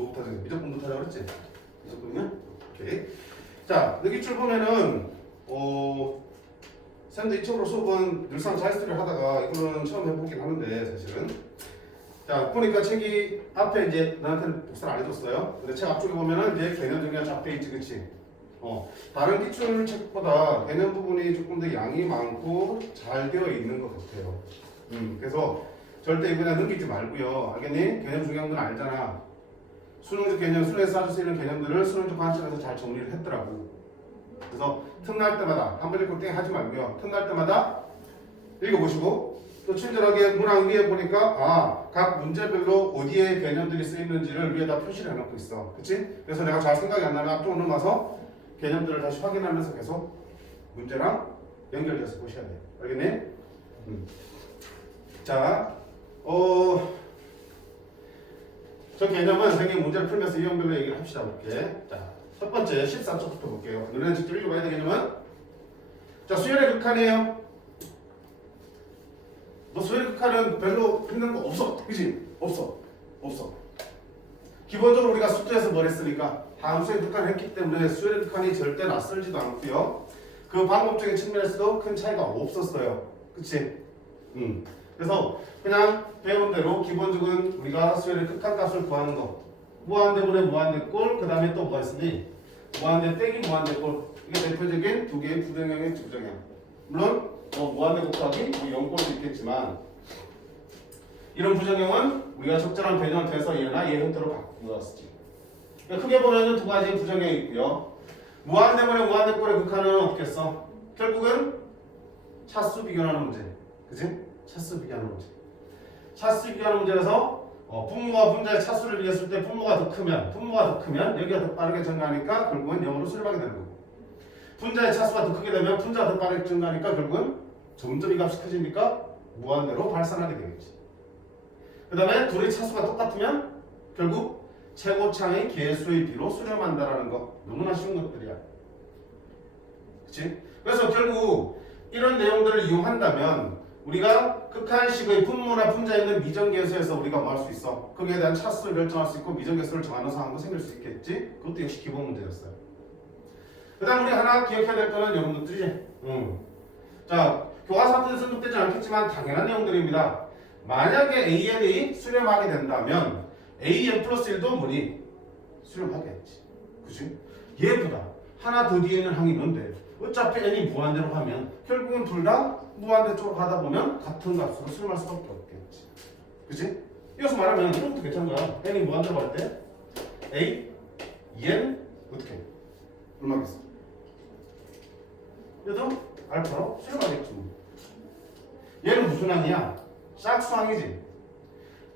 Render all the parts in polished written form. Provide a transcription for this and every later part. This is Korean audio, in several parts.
못하죠. 미적분 못하자고 그랬지? 미적분이면? 오케이. 자, 여기 줄 보면은 쌤도 이쪽으로 수업은 늘상 자유스토리를 하다가 이거는 처음 해보긴 하는데 사실은 자 보니까 책이 앞에 이제 나한테는 복사를 안 해줬어요. 근데 책 앞쪽에 보면은 이제 개념 정리가 쫙 돼 있지, 그치? 다른 기출 책보다 개념 부분이 조금 더 양이 많고 잘 되어 있는 것 같아요. 그래서 절대 그냥 넘기지 말고요. 알겠니? 개념 중요한 건 알잖아. 수능적 개념, 수능에서 따질 수 있는 개념들을 수능적 관점에서 잘 정리를 했더라고. 그래서 틈날 때마다 한 번 읽고 땡 하지 말고요. 틈날 때마다 읽어보시고 또 친절하게 문항 위에 보니까 각 문제별로 어디에 개념들이 쓰이는지를 위에다 표시를 해놓고 있어. 그치? 그래서 내가 잘 생각이 안 나면 앞쪽으로 넘어가서 개념들을 다시 확인하면서 계속 문제랑 연결돼서 보셔야 돼요. 알겠니? 자, 저 개념은 선생님 문제를 풀면서 유형별로 얘기를 합시다. 볼게. 자, 첫 번째 14쪽부터 볼게요. 너네는 직접 읽어봐야 되겠냐면 자, 수열의 극한이에요. 너 수열의 극한은 별로 힘든 거 없어. 그지? 없어. 기본적으로 우리가 수투에서 뭘 했으니까 함수의 극한을 했기 때문에 수열의 극한이 절대 낯설지도 않고요. 그 방법적인 측면에서도 큰 차이가 없었어요. 그치? 그래서 그냥 배운 대로 기본적인 우리가 수열의 극한값을 구하는 거 무한대분의 무한대꼴 그 다음에 또 뭐가 있으니 무한대 떼기 무한대꼴 이게 대표적인 두 개의 부정형의 부정형. 물론 무한대 곱하기 0꼴도 있겠지만 이런 부정형은 우리가 적절한 배경을 통해서 얘나 얘 형태로 바꾸었지. 크게 보면 두 가지 부정형이 있고요. 무한대분의 무한대꼴의 극한은 어떻게 써? 결국은 차수 비교하는 문제. 그치? 차수 비교하는 문제. 차수 비교하는 문제에서 분모와 분자의 차수를 비교했을 때 분모가 더 크면 여기가 더 빠르게 증가하니까 결국은 0으로 수렴하게 되는 거고 분자의 차수가 더 크게 되면 분자가 더 빠르게 증가하니까 결국은 점점 이 값이 커지니까 무한대로 발산하게 되겠지. 그 다음에 둘의 차수가 똑같으면 결국 최고차의 개수의 비로 수렴한다라는 거 너무나 쉬운 것들이야. 그치? 그래서 결국 이런 내용들을 이용한다면 우리가 극한식의 분모나 분자에 있는 미정계수에서 우리가 뭐 할 수 있어? 거기에 대한 차수를 결정할 수 있고 미정계수를 정하는 상황도 생길 수 있겠지? 그것도 역시 기본 문제였어요. 그 다음 우리 하나 기억해야 될 거는 여러분들이지? 자, 교과서한테는 선급되지 않겠지만 당연한 내용들입니다. 만약에 AN이 수렴하게 된다면 AN 플러스 1도 뭐니? 수렴하겠지. 그치? 얘보다 하나 더 뒤에 있는 항이 있는데 어차피 n이 무한대로 하면 결국은 둘 다 무한대 쪽으로 가다 보면 같은 값으로 수렴할 수밖에 없겠지. 그치? 이어서 말하면 이런 것도 괜찮은 거야. n이 무한대로 갈 때 a, n 어떻게? 얼마겠어? 얘도 알파로 수렴하겠지. 얘는 무슨 항이야? 짝수항이지.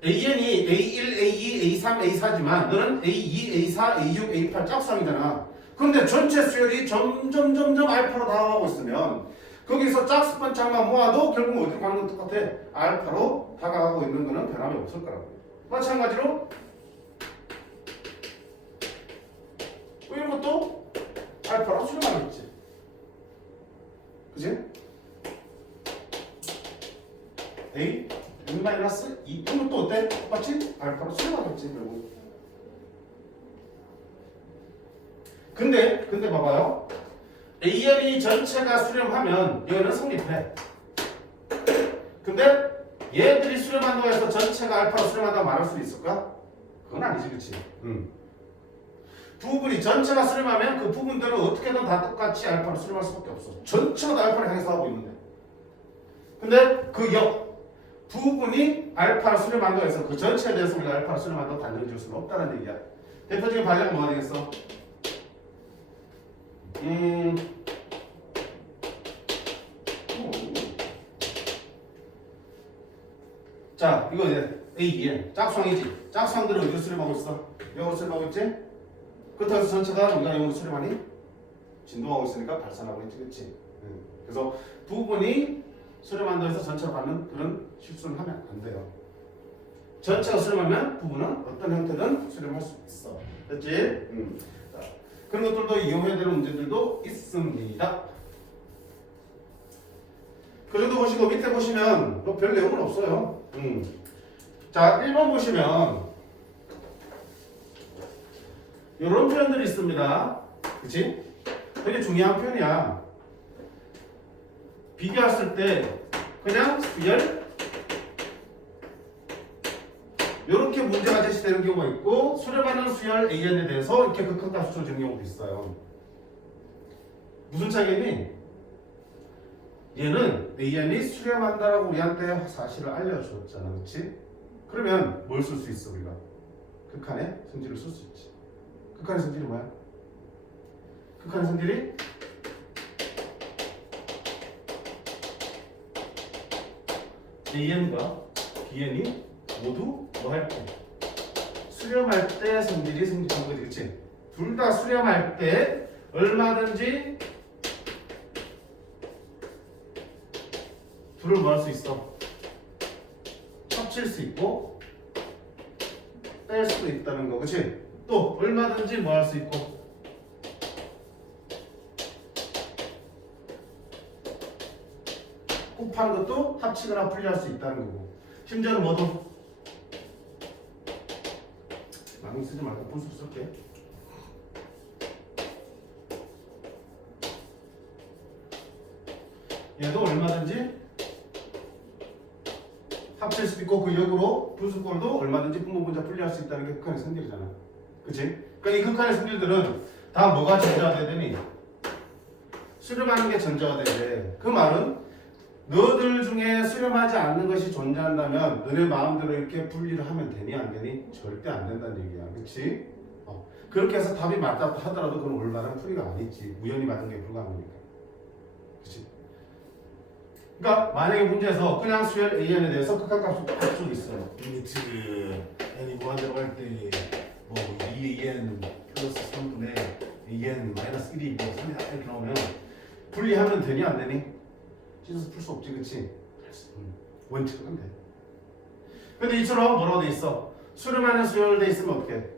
AN이 A1, A2, A3, A4지만 너는 A2, A4, A6, A8 짝수항이잖아. 그런데 전체 수열이 점점 알파로 다가가고 있으면 거기서 짝수번 짝만 모아도 결국 어떻게 가는 건 똑같아. 알파로 다가가고 있는 거는 변함이 없을 거라고. 마찬가지로 이런 것도 알파로 수렴하겠지. 그지? A n-2 이건 또 어때? 똑같이 알파로 수렴하겠지 결국. 근데 봐봐요. AN이 전체가 수렴하면 얘는 성립해. 근데 얘들이 수렴한다고 해서 전체가 알파로 수렴한다고 말할 수 있을까? 그건 아니지, 그치? 부분이 전체가 수렴하면 그 부분들은 어떻게든 다 똑같이 알파로 수렴할 수밖에 없어. 전체가 다 알파를 향해서 하고 있는데. 근데 그 부분이 알파로 수렴한다고 해서 그 전체에 대해서 우리가 알파로 수렴한다고 단정해 줄 수는 없다는 얘기야. 대표적인 반려가 뭐가 되겠어? 자, 이거 이제 A, 짝수항이지. 짝수항들은 어디로 수렴하고 있어? 영으로 수렴하고 있지? 그렇다고 해서 전체가 우리가 영으로 수렴하니? 진동하고 있으니까 발산하고 있지, 그치? 그래서 부분이 수렴한다고 해서 전체로 가는 그런 실수를 하면 안 돼요. 전체가 수렴하면 부분은 어떤 형태든 수렴할 수 있어. 됐지? 자, 그런 것들도 이용해야 되는 문제들도 있습니다. 그 정도 보시고 밑에 보시면 뭐 별 내용은 없어요. 자, 1번 보시면 이런 표현들이 있습니다. 그치? 되게 중요한 표현이야. 비교했을 때 그냥 수열 이렇게 문제가 제시되는 경우가 있고 수렴하는 수열 AN에 대해서 이렇게 극한값을 주어지는 경우도 있어요. 무슨 차이겠니? 얘는 AN이 수렴한다라고 우리한테 사실을 알려줬잖아. 그치? 그러면 뭘 쓸 수 있어 우리가? 극한의 성질을 쓸 수 있지. 극한의 성질이 뭐야? 극한의 성질이 AN과 BN이 모두 뭐 할 때? 수렴할 때 성질이 생기는 거지. 그치? 둘 다 수렴할 때 얼마든지 둘을 뭐 할 수 있어? 합칠 수 있고 뺄 수도 있다는 거. 그치? 또 얼마든지 뭐 할 수 있고 곱하는 것도 합치거나 분리할 수 있다는 거고 심지어는 뭐도 많이 쓰지 말고 분수 쓸게. 얘도 얼마든지 합칠 수도 있고 그 역으로 분수꼴도 얼마든지 분모분자 분리할 수 있다는 게 극한의 성질이잖아. 그치? 그러니까 이 극한의 성질들은 다 뭐가 전제가 돼야 되니? 수렴하는 게 전제가 돼야 돼. 그 말은 너들 중에 수렴하지 않는 것이 존재한다면 너네 마음대로 이렇게 분리를 하면 되니 안 되니? 절대 안 된다는 얘기야. 그치? 그렇게 해서 답이 맞다 하더라도 그건 올바른 풀이가 아니지. 우연히 맞은 게 불가능하니까. 그치? 그러니까 만약에 문제에서 그냥 수열 AN에 대해서 극한값을 딱 주고 있어요. 리미트 n이 무한대로 할 때 뭐 2an 플러스 3분의 an 마이너스 1이 뭐 3이다 이렇게 나오면 분리하면 되니 안 되니? 찢어서 풀 수 없지. 그치? 원칙은 돼. 근데 이처럼 뭐라고 돼 있어? 수렴하는 수열돼 있으면 어떻게?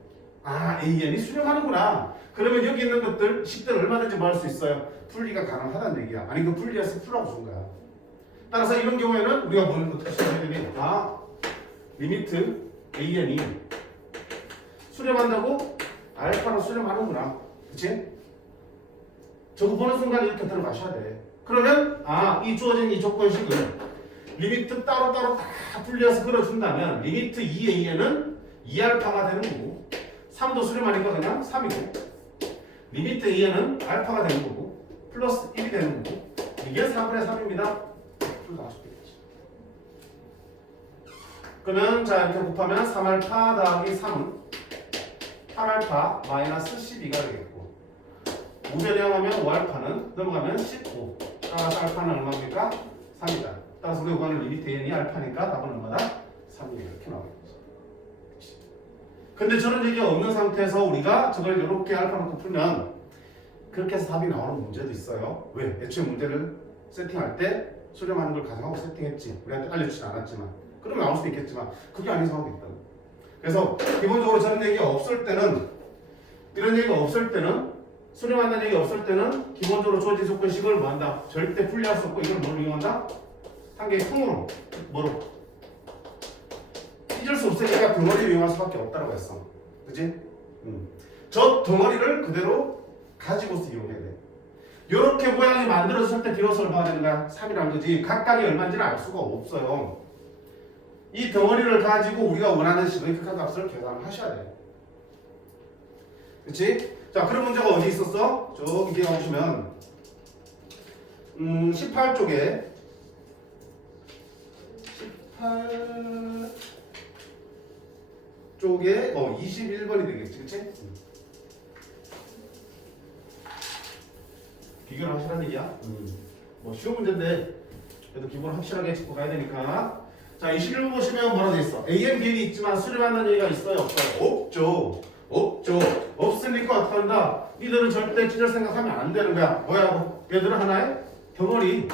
아, AN이 수렴하는구나. 그러면 여기 있는 것들 식들 얼마든지 뭐 할 수 있어요? 분리가 가능하다는 얘기야. 아니 그 분리해서 풀라고 준 거야. 따라서 이런 경우에는 우리가 뭘 어떻게 써야 되니? 아, 리미트 AN이 수렴한다고 알파로 수렴하는구나. 그치? 저거 보는 순간 이렇게 들어가셔야 돼. 그러면 이 주어진 이 조건식을 리미트 따로따로 다 분리해서 그려준다면 리미트 2AN은 2알파가 되는 거고 3도 수렴하니까 그냥 3이고 리미트 AN은 알파가 되는 거고 플러스 1이 되는 거고 이게 4분의 3입니다. 그러면 자 이렇게 곱하면 3알파 더하기 3은 8알파 마이너스 12가 되겠고 5변형하면 5알파는 넘어가면 15. 따라서 알파는 얼마입니까? 3이다. 따라서 우리 구하는 리미트 n이 알파니까 답은 얼마다? 3이다. 이렇게 나오겠죠. 근데 저런 얘기가 없는 상태에서 우리가 저걸 이렇게 알파 놓고 풀면 그렇게 해서 답이 나오는 문제도 있어요. 왜? 애초에 문제를 세팅할 때 수렴하는 걸 가정하고 세팅했지. 우리한테 알려주진 않았지만 그러면 나올 수도 있겠지만 그게 아닌 상황도 있다고. 그래서 기본적으로 저런 얘기가 없을 때는 이런 얘기가 없을 때는 수렴한다는 얘기 없을 때는 기본적으로 주어진 조건식을 뭐 한다? 절대 분리할 수 없고 이걸 뭘 이용한다? 한 개의 통으로 뭐로? 잊을 수 없으니까 덩어리를 이용할 수밖에 없다고 했어. 그치? 저 덩어리를 그대로 가지고서 이용해야 돼. 이렇게 모양이 만들어졌을 때 비로소 얼마가 되는 거야? 3이라는 거지. 각각이 얼마인지는 알 수가 없어요. 이 덩어리를 가지고 우리가 원하는 식의 극한값을 계산을 하셔야 돼. 그치? 자, 그런 문제가 어디 있었어? 저기 뒤에 가보시면 18쪽에 18쪽에 21번이 되겠지, 그치? 비교를 하시라는 얘기야. 뭐 쉬운 문제인데 그래도 기본 확실하게 짚고 가야 되니까. 자, 21번 보시면 뭐라 돼 있어? AN, BN이 있지만 수렴한다는 얘기가 있어요? 없어요? 없죠. 없으니까 어떻게 한다? 이들은 절대 찢을 생각하면 안 되는 거야. 뭐야? 얘들은 하나의 덩어리.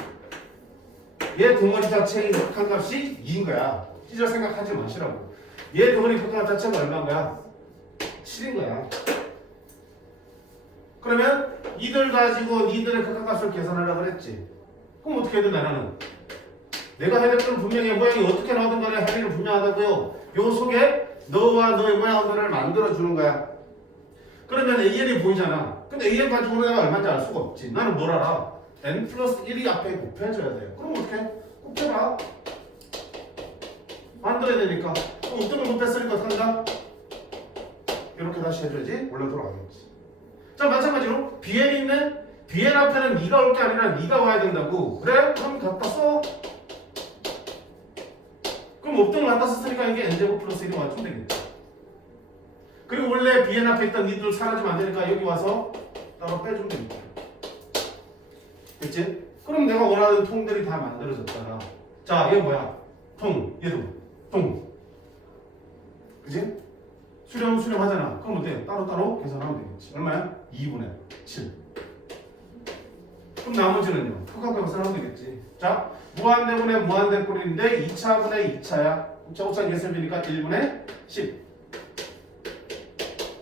얘 덩어리 자체의 극한값이 2인 거야. 찢을 생각하지 마시라고. 얘 덩어리 극한값 자체가 얼마인 거야? 7인 거야. 그러면 이들 가지고 이들의 극한값을 계산하려고 그랬지. 그럼 어떻게 해야 돼 나는? 내가 해야 될 건 분명히 모양이 어떻게 나오든 간에 할 일은 분명하다고요. 요 속에 너와 너의 모양들을 만들어주는 거야. 그러면 AN이 보이잖아. 근데 AN 가지고 내가 얼마인지 알 수가 없지. 나는 뭘 알아? n 플러스 1이 앞에 곱해줘야 돼. 그럼 어떻게? 곱해봐. 만들어야 되니까. 그럼 어떤 걸 곱했으니까 어떡한다? 이렇게 다시 해줘야지. 원래 돌아가겠지. 자, 마찬가지로 BN이 있네? BN 앞에는 2가 올 게 아니라 2가 와야 된다고. 그래? 그럼 갖다 써. 그럼 없던 거 갖다 썼으니까 이게 n제곱 플러스 1이 맞추면 되겠지. 그리고 원래 BN 앞에 있던 니들 사라지면 안 되니까 여기 와서 따로 빼주면 됩니다. 됐지? 그럼 내가 원하는 통들이 다 만들어졌잖아. 자, 얘 뭐야? 통, 얘도 통. 그지? 수렴 하잖아. 그럼 어때? 따로따로 계산하면 되겠지. 얼마야? 2분의 7. 그럼 나머지는요? 크게 계산하면 되겠지. 자, 무한대분의 무한대꼴인데 2차분의 2차야. 저곱선 계산비니까 1분의 10.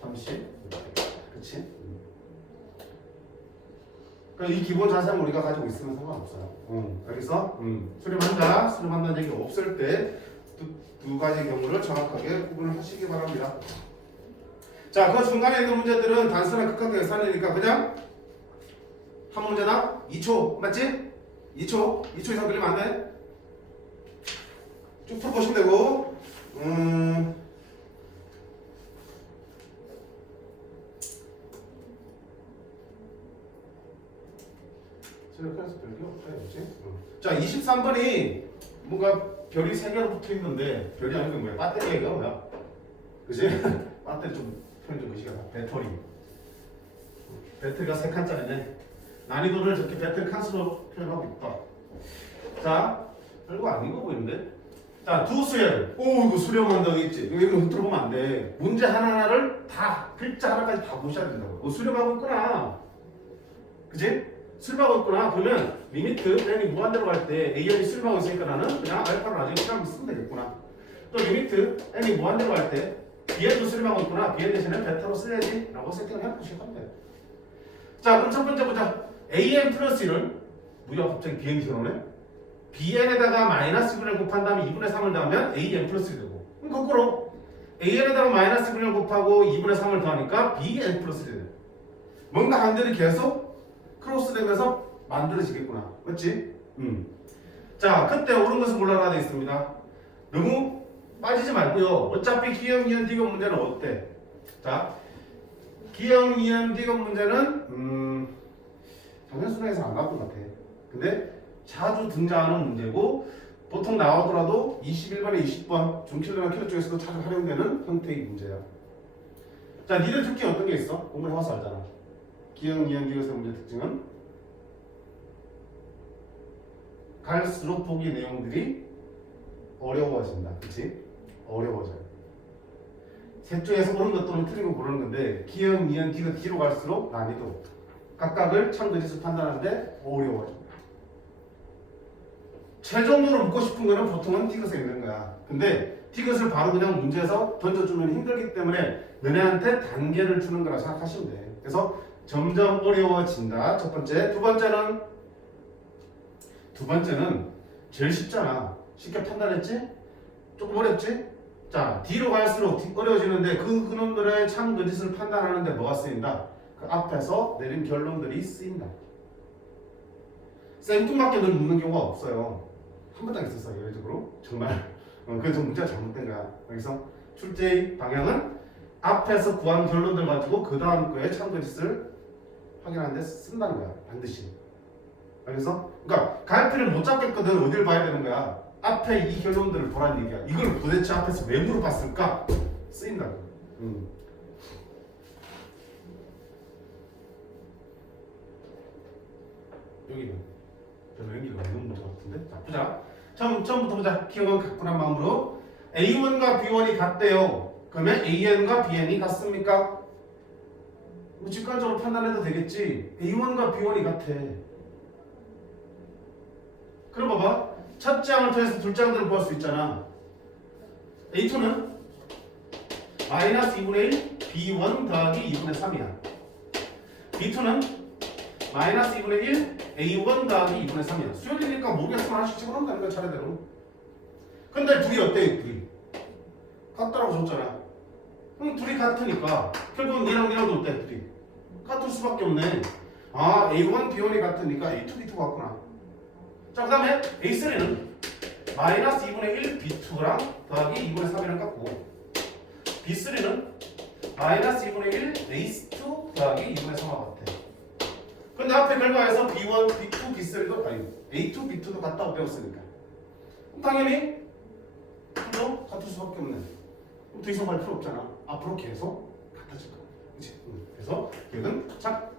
30. 그치? 그러니까 이 기본 자세는 우리가 가지고 있으면 상관없어요. 알겠어? 수렴한다는 얘기 없을 때 두 가지 경우를 정확하게 구분을 하시기 바랍니다. 자, 그 중간에 있는 문제들은 단순한 극한 계산이니까 그냥 한 문제당 2초, 맞지? 2초 이상 걸리면 안 돼. 쭉 풀어보시면 되고, 생각해서 별게 없다, 그렇지? 자, 23번이 뭔가 별이 3개로 붙어 있는데 별이 아니고 뭐야? 배터리가 뭐야? 그지? 배터리 좀 표현 좀 의식하다. 배터리가 3칸짜리네. 난이도를 저렇게 배터리 칸수로 표현하고 있다. 자, 별거 아닌 거 보이는데? 자, 두 수열. 오, 이거 수렴한다고 있지? 이거 흔들어 보면 안 돼. 문제 하나하나를 다, 글자 하나까지 다 보셔야 된다고. 수렴하고 있구나. 그지? 수렴하고 있구나. 그러면 리미트 n이 무한대로 갈 때 AN이 수렴하고 있으니까 나는 그냥 알파를 나중에 그냥 쓰면 되겠구나. 또 리미트 n이 무한대로 갈 때 BN도 수렴하고 있구나. BN 대신에 베타로 써야지 라고 세팅을 해보시면 돼. 자, 그럼 첫 번째 보자. AN 플러스 1은 뭐야 갑자기 BN이 들어오네? BN에다가 마이너스 1을 곱한 다음에 2분의 3을 더하면 AN 플러스 1이 되고, 그럼 거꾸로 AN에다가 마이너스 1을 곱하고 2분의 3을 더하니까 BN 플러스 1이 돼. 뭔가 한들이 계속 크로스 되면서 만들어지겠구나. 맞지? 자, 그때 옳은 것은 몰라라 되어 있습니다. 너무 빠지지 말고요. 어차피 기억, 니은, 디귿 문제는 어때? 자, 기억, 니은, 디귿 문제는 정현수능에서 안 나온 것 같아. 근데 자주 등장하는 문제고, 보통 나오더라도 21번에 20번 중킬러나 킬러 쪽에서도 자주 활용되는 형태의 문제야. 자, 니들 특징 어떤 게 있어? 공부를 해봐서 알잖아. 기억, 니은, 디귿의 문제 특징은 갈수록 보기 내용들이 어려워진다. 그치? 어려워져요. 셋 중에서 옳은 것 또는 틀린 거 고르는 건데, 기억, 니은, 디귿 뒤로 갈수록 난이도 각각을 참고지수 판단하는데 어려워집니다. 최종적으로 묻고 싶은 거는 보통은 디귿에 있는 거야. 근데 디귿을 바로 그냥 문제에서 던져주면 힘들기 때문에 너네한테 단계를 주는 거라 생각하시면 돼. 그래서 점점 어려워진다. 첫 번째. 두 번째는 제일 쉽잖아. 쉽게 판단했지? 조금 어렵지? 자, 뒤로 갈수록 어려워지는데 그놈들의 참거짓을 판단하는데 뭐가 쓰인다? 그 앞에서 내린 결론들이 쓰인다. 생뚱맞게 늘 묻는 경우가 없어요. 한 번당 있었어, 예외적으로. 정말. 그래서 문제가 잘못된 거야. 여기서 출제의 방향은 앞에서 구한 결론들 가지고 그 다음 거에 참거짓을 확인하는 데 쓴다는 거야. 반드시. 그래서 그러니까 갈피를 못 잡겠거든. 어딜 봐야 되는 거야? 앞에 이 결론들을 보라는 얘기야. 이걸 도대체 앞에서 왜 물어봤을까? 쓰인다고. 여기는 별로 연기가 없는 문제 같은데? 자, 보자. 처음부터 보자. 기억은 가뿐한 마음으로 A1과 B1이 같대요. 그러면 AN과 BN이 같습니까? 뭐 직관적으로 판단해도 되겠지. A1과 B1이 같아. 그럼 봐봐. 첫째 항을 통해서 둘째 항들을 구할 수 있잖아. A2는 마이너스 2분의 1 B1 더하기 2분의 3이야. B2는 마이너스 2분의 1 A1 더하기 2분의 3이야. 수열이니까 모르겠으면 하나씩 집어넣는다는 거야, 차례대로. 근데 둘이 어때? 둘이 같다라고 줬잖아. 그럼 둘이 같으니까 결국은 얘랑 어때? 둘이 같을 수밖에 없네. 아 A1, B1이 같으니까 A2, B2 같구나. 자 그 다음에 A3는 마이너스 2분의 1 B2랑 더하기 2분의 3이랑 같고 B3는 마이너스 2분의 1 A2 더하기 2분의 3과 같아. 근데 앞에 결과에서 B1, B2, B3도 아니 A2, B2도 같다고 배웠으니까 당연히 둘도 같을 수밖에 없네. 더 이상 할 필요 없잖아. 앞으로 계속 같아질 거야. 그치? 그래서 얘는 자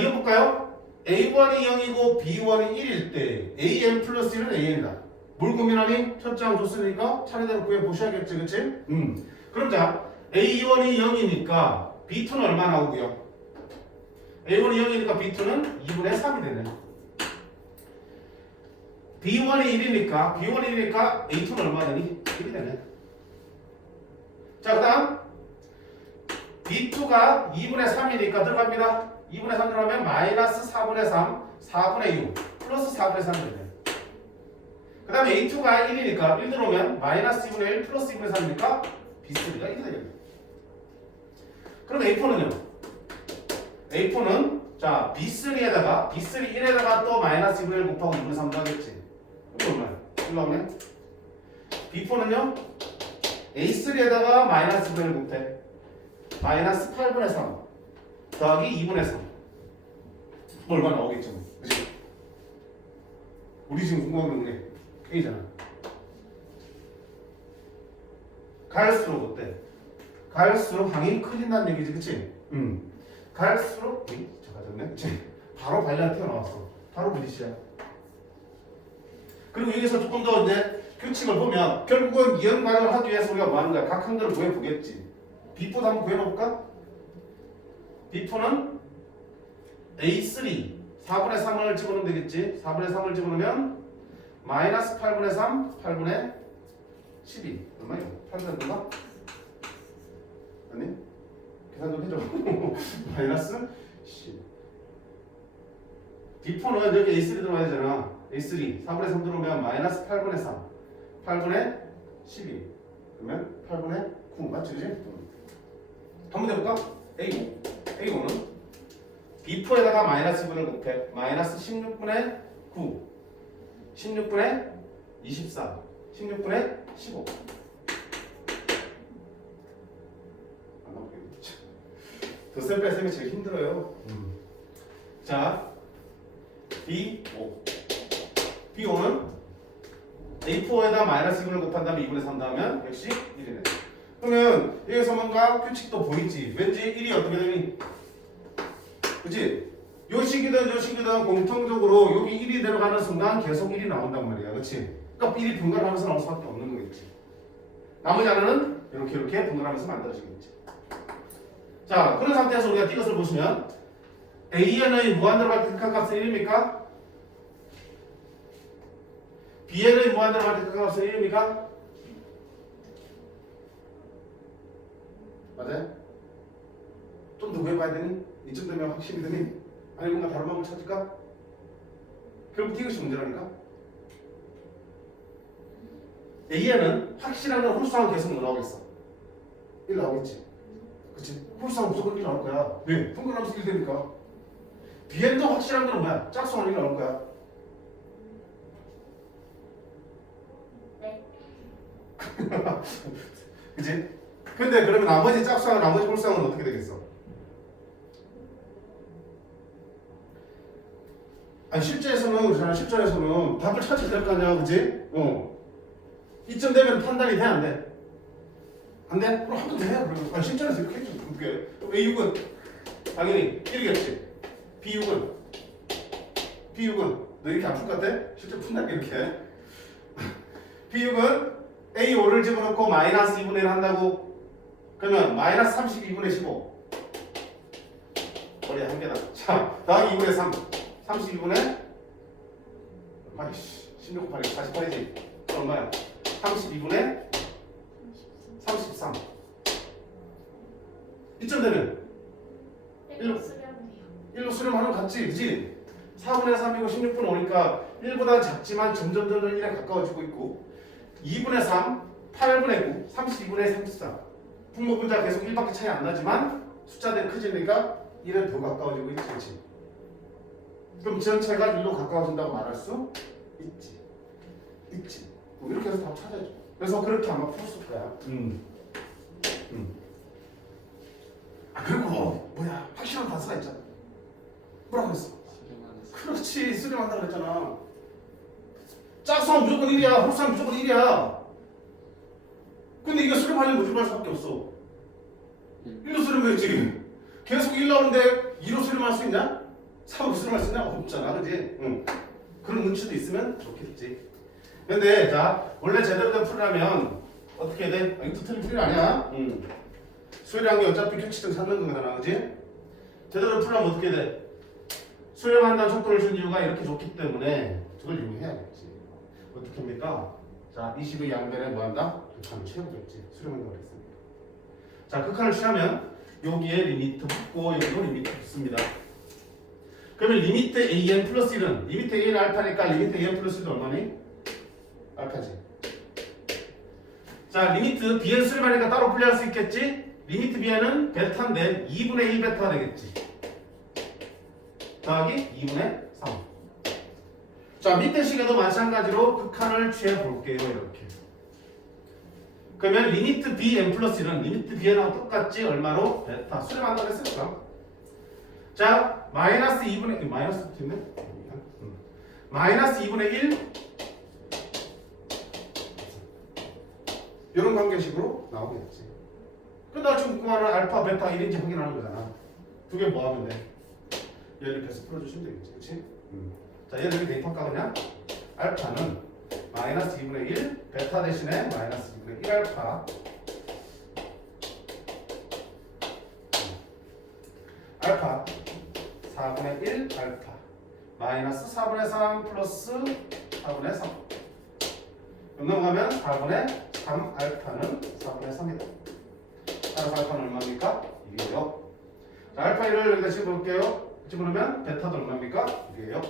이어볼까요? A1이 0이고 B1이 1일 때 AN 플러스 1은 AN이다. 뭘 고민하니? 첫째 항 줬으니까 차례대로 구해보셔야겠지. 그치? 그럼 자 A1이 0이니까 B2는 얼마 나오고요? A1이 0이니까 B2는 2분의 3이 되네. B1이 1이니까 A2는 얼마 되니? 1이 되네. 자 그 다음 B2가 2분의 3이니까 들어갑니다. 2분의 3 들어가면 마이너스 4분의 3, 4분의 6 플러스 4분의 3이 되네. 그 다음에 A2가 1이니까 1 들어오면 마이너스 2분의 1 플러스 2분의 3이니까 B3가 1이 되겠네. 그럼 A4는요? A4는 자 B3에다가 B3 1에다가 또 마이너스 2분의 1 곱하고 2분의 3 더하겠지. 이거 얼마야? 1 나오네. B4는요? A3에다가 마이너스 2분의 1 곱해 마이너스 8분의 3 더하기 2분의 3 얼마 나오겠죠? 그치? 우리 지금 궁금한 게 A잖아. 갈수록 어때? 갈수록 항이 커진다는 얘기지, 그치? 갈수록 잠깐만요. 그치? 바로 발리가 튀어나왔어. 바로 분리시야. 그리고 여기서 조금 더 이제 규칙을 보면 결국은 이행 과정을 하기 위해서 우리가 뭐 하는 거야? 각 항들을 구해보겠지. B4도 한번 구해볼까? B4는 A3 4분의 3을 집어넣으면 되겠지. 4분의 3을 집어넣으면 마이너스 8분의 3 8분의 12 얼마예요? 8분의 누가? 아니? 계산 좀 해줘. 마이너스 10 B4는 여기 A3 들어가야 되잖아. A3 4분의 3 들어오면 마이너스 8분의 3 8분의 12 그러면 8분의 9 맞지? 그지? 한번 해볼까? A5는 B4에다가 마이너스 1분을 곱해 마이너스 16분의 9 16분의 24 16분의 15 안 나오겠지. 덧셈 뺄셈이 제일 힘들어요. 자 B5는 A4에다 마이너스 2분을 곱한 다음에 2분의 3 더하면 역시 1이네. 그러면 여기서 뭔가 규칙도 보이지. 왠지 1이 어떻게 되니? 그치? 요 식이든 공통적으로 여기 1이 들어가는 순간 계속 1이 나온단 말이야. 그치? 그러니까 1이 분갈하면서 나올 수밖에 없는 거겠지. 나머지 하나는 이렇게 분갈하면서 만들어지겠지. 자, 그런 상태에서 우리가 이것을 보시면 AN의 무한대로 갈 때 극한값은 1입니까? BN의 무한대로 갈 때 극한값은 1입니까? 맞아요? 좀 더 구해봐야 되니? 이쯤 되면 확실히 되니? 아니 뭔가 다른 방법을 찾을까? 결국 이것이 문제라니까? AN은 확실한 건 홀수항은 계속 뭐 나오겠어? 1 나오겠지? 그치? 홀수항은 무조건 1 나올 거야. 왜? 분근하면서 1 되니까. BN도 확실한 건 뭐야? 짝수항은 1 나올 거야. 네. 그치? 근데 그러면 나머지 짝수항, 나머지 홀수항은 어떻게 되겠어? 아니 실제에서는 그렇잖아. 실전에서는 답을 찾아야 될 거 아니야, 그치? 이쯤 되면 판단이 돼, 안 돼? 안 돼? 그럼 한 번 더 해. 그러면 아니 실전에서 이렇게 해줘. 어떻게? A6은 당연히 1이겠지. B6은 너 이렇게 아플 것 같아? 실제 푼다게 이렇게. B6은 A5를 집어넣고 마이너스 2분의 1 한다고. 그러면 마이너스 32분의 15 머리 한 개다. 자, 다음 2분의 3 32분의 아이씨 16 곱하기 48이지. 얼마야? 32분의 33 이쯤 되면 1로 수렴하는 거 같지? 그치? 4분의 3이고 16분의 5니까 1보다 작지만 점점 1에 가까워지고 있고 2분의 3 8분의 9, 32분의 34. 분모분자 계속 1밖에 차이 안 나지만 숫자들이 커지니까 1은 더 가까워지고 있지, 그렇지? 그럼 전체가 1로 가까워진다고 말할 수 있지. 뭐 이렇게 해서 답 찾아줘. 그래서 그렇게 아마 풀었을 거야. 아 그리고 뭐야 확실한 단서가 있잖아. 뭐라고 했어? 그렇지, 수렴한다고 그랬잖아. 짝수는 무조건 1이야, 홀수는 무조건 1이야. 근데 이거 수렴하려면 무조건 할 수밖에 없어. 1로 수렴해야지. 계속 1 나오는데 2로 수렴할 수 있냐? 3으로 수렴할 수 있냐? 없잖아, 그지? 그런 눈치도 있으면 좋겠지. 근데 자 원래 제대로 된 풀이라면 어떻게 해야 돼? 이것도 틀린 풀이 아니야. 수렴한 게 어차피 규칙등 찾는 거잖아, 그지? 제대로 된 풀이라면 어떻게 해야 돼? 수렴한다는 촉구를 준 이유가 이렇게 좋기 때문에 저걸 이용해야겠지. 어떻게 합니까? 자, 20의 양변에 뭐한다? 극한을 채우겠지. 수렴한다고 그랬습니다. 자, 극한을 취하면 여기에 리미트 붙고 여기도 리미트 붙습니다. 그러면 리미트 an 플러스 1은 리미트 an 알파니까 리미트 an 플러스 1은 얼마니? 알파지. 자, 리미트 bn 수렴하니까 따로 분리할 수 있겠지? 리미트 bn은 베타인데 2분의 1 베타가 되겠지. 더하기 2분의 3. 자, 밑에 식에도 마찬가지로 극한을 취해 볼게요. 이렇게. 그러면 리미트 bn 플러스 1은 리미트 bn하고 똑같지? 얼마로? 베타. 수렴한다고 했으니까. 자, 마이너스 2분의 마이너스 붙었네? 마이너스 2분의 1 이런 관계식으로 나오겠지. 근데 나 지금 그만은 알파, 베타 1인지 확인하는 거잖아. 두 개 뭐 하면 돼? 얘를 계속 풀어주시면 되겠지, 그렇지? 자, 얘를 대입할까 그냥? 알파는 마이너스 2분의 1 베타 대신에 마이너스 2분의 1 알파 알파 4분의 1 알파 마이너스 4분의 3 플러스 4분의 3 넘어가면 4분의 3 알파는 4분의 3이다. 따라서 알파는 얼마입니까? 이게요. 자, 알파 1을 여기다 집어볼게요. 집어넣으면 베타도 얼마입니까? 이게요.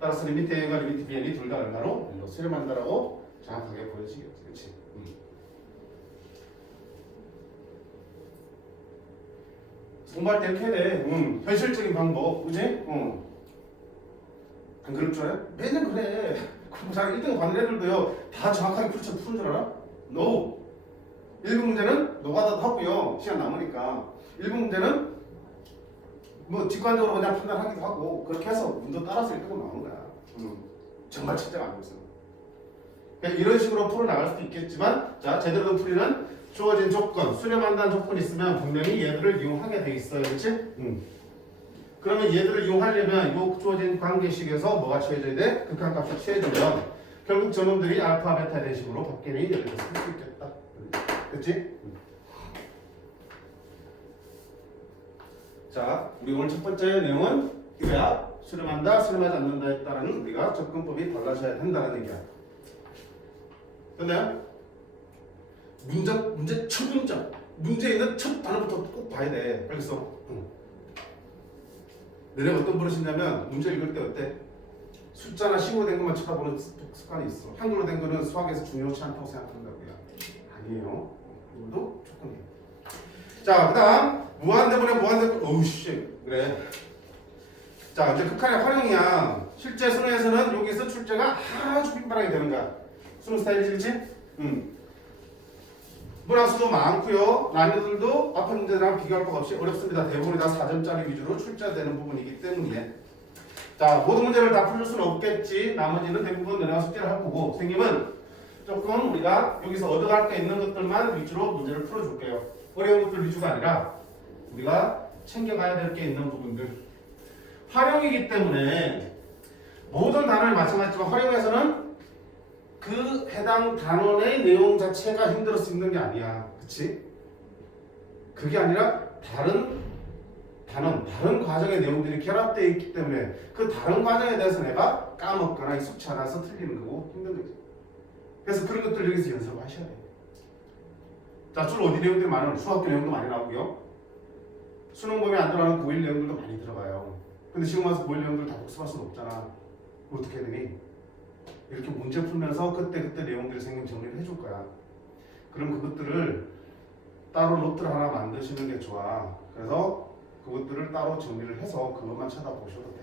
따라서 리미트 A가 리미트 Bn이 둘 다 얼마로? 수렴한다라고 정확하게 보여지겠지. 그렇지? 공부할 때 이렇게 해야 돼. 현실적인 방법. 그지? 안 그럴 줄 알아? 매년 그래. 공부 잘 1등 받는 애들도요. 다 정확하게 풀처럼 푸는 줄 알아? No. 1분 문제는 노가다도 하고요. 시간 남으니까. 1분 문제는 뭐 직관적으로 그냥 판단하기도 하고 그렇게 해서 문제 따라서 1등은 나오는 거야. 정말 책자가 안 있어요. 그러니까 이런 식으로 풀어나갈 수도 있겠지만 자 제대로 된 풀이는 주어진 조건, 수렴한다는 조건이 있으면 분명히 얘들을 이용하게 돼 있어요. 그렇지? 그러면 얘들을 이용하려면 이 주어진 관계식에서 뭐가 취해져야 돼? 극한값이 취해지면 결국 저놈들이 알파, 베타 대식으로 바뀌니 예를 들어서 쓸 수 있겠다. 그렇지? 자, 우리 오늘 첫 번째 내용은 이거야. 수렴한다, 수렴하지 않는다에 따른 우리가 접근법이 달라져야 된다는 얘기야. 됐나요? 문제 첫 문장. 문제에 있는 첫 단어부터 꼭 봐야 돼. 알겠어? 너네가 어떤 버릇이냐면 문제 읽을 때 어때? 숫자나 식으로 된 것만 쳐다보는 습관이 있어. 한글로 된 거는 수학에서 중요치 않다고 생각한다고요. 아니에요. 이것도 조건이에요. 자, 그 다음 무한대분의 무한대분. 어우 씨 그래. 자, 이제 극한의 활용이야. 실제 수능에서는 여기서 출제가 아주 빈번하게 되는 거야. 수능 스타일이지? 문항수도 많고요. 난이도들도 앞에 문제랑 비교할 것 없이 어렵습니다. 대부분이 다 4점짜리 위주로 출제되는 부분이기 때문에. 자, 모든 문제를 다 풀 수는 없겠지. 나머지는 대부분 너네가 숙제를 할 거고 선생님은 조금 우리가 여기서 얻어갈 게 있는 것들만 위주로 문제를 풀어줄게요. 어려운 것들 위주가 아니라 우리가 챙겨가야 될 게 있는 부분들. 활용이기 때문에 모든 단어를 마찬가지지만 활용에서는 그 해당 단원의 내용 자체가 힘들어서 힘든 게 아니야. 그치? 그게 아니라 다른 단원, 다른 과정의 내용들이 결합되어 있기 때문에 그 다른 과정에 대해서 내가 까먹거나 익숙치 않아서 틀리는 거고 힘든 거지. 그래서 그런 것들 여기서 연습을 하셔야 돼요. 자, 주로 어디 내용들이 많아요? 수학교 내용도 많이 나오고요. 수능 범위에 안 들어가는 9일 내용들도 많이 들어가요. 근데 지금 와서 9일 내용들 다 복습할 수는 없잖아. 어떻게 해야 되니? 이렇게 문제 풀면서 그때 내용들이 생기면 정리를 해줄 거야. 그럼 그것들을 따로 노트를 하나 만드시는 게 좋아. 그래서 그것들을 따로 정리를 해서 그것만 찾아보셔도 돼.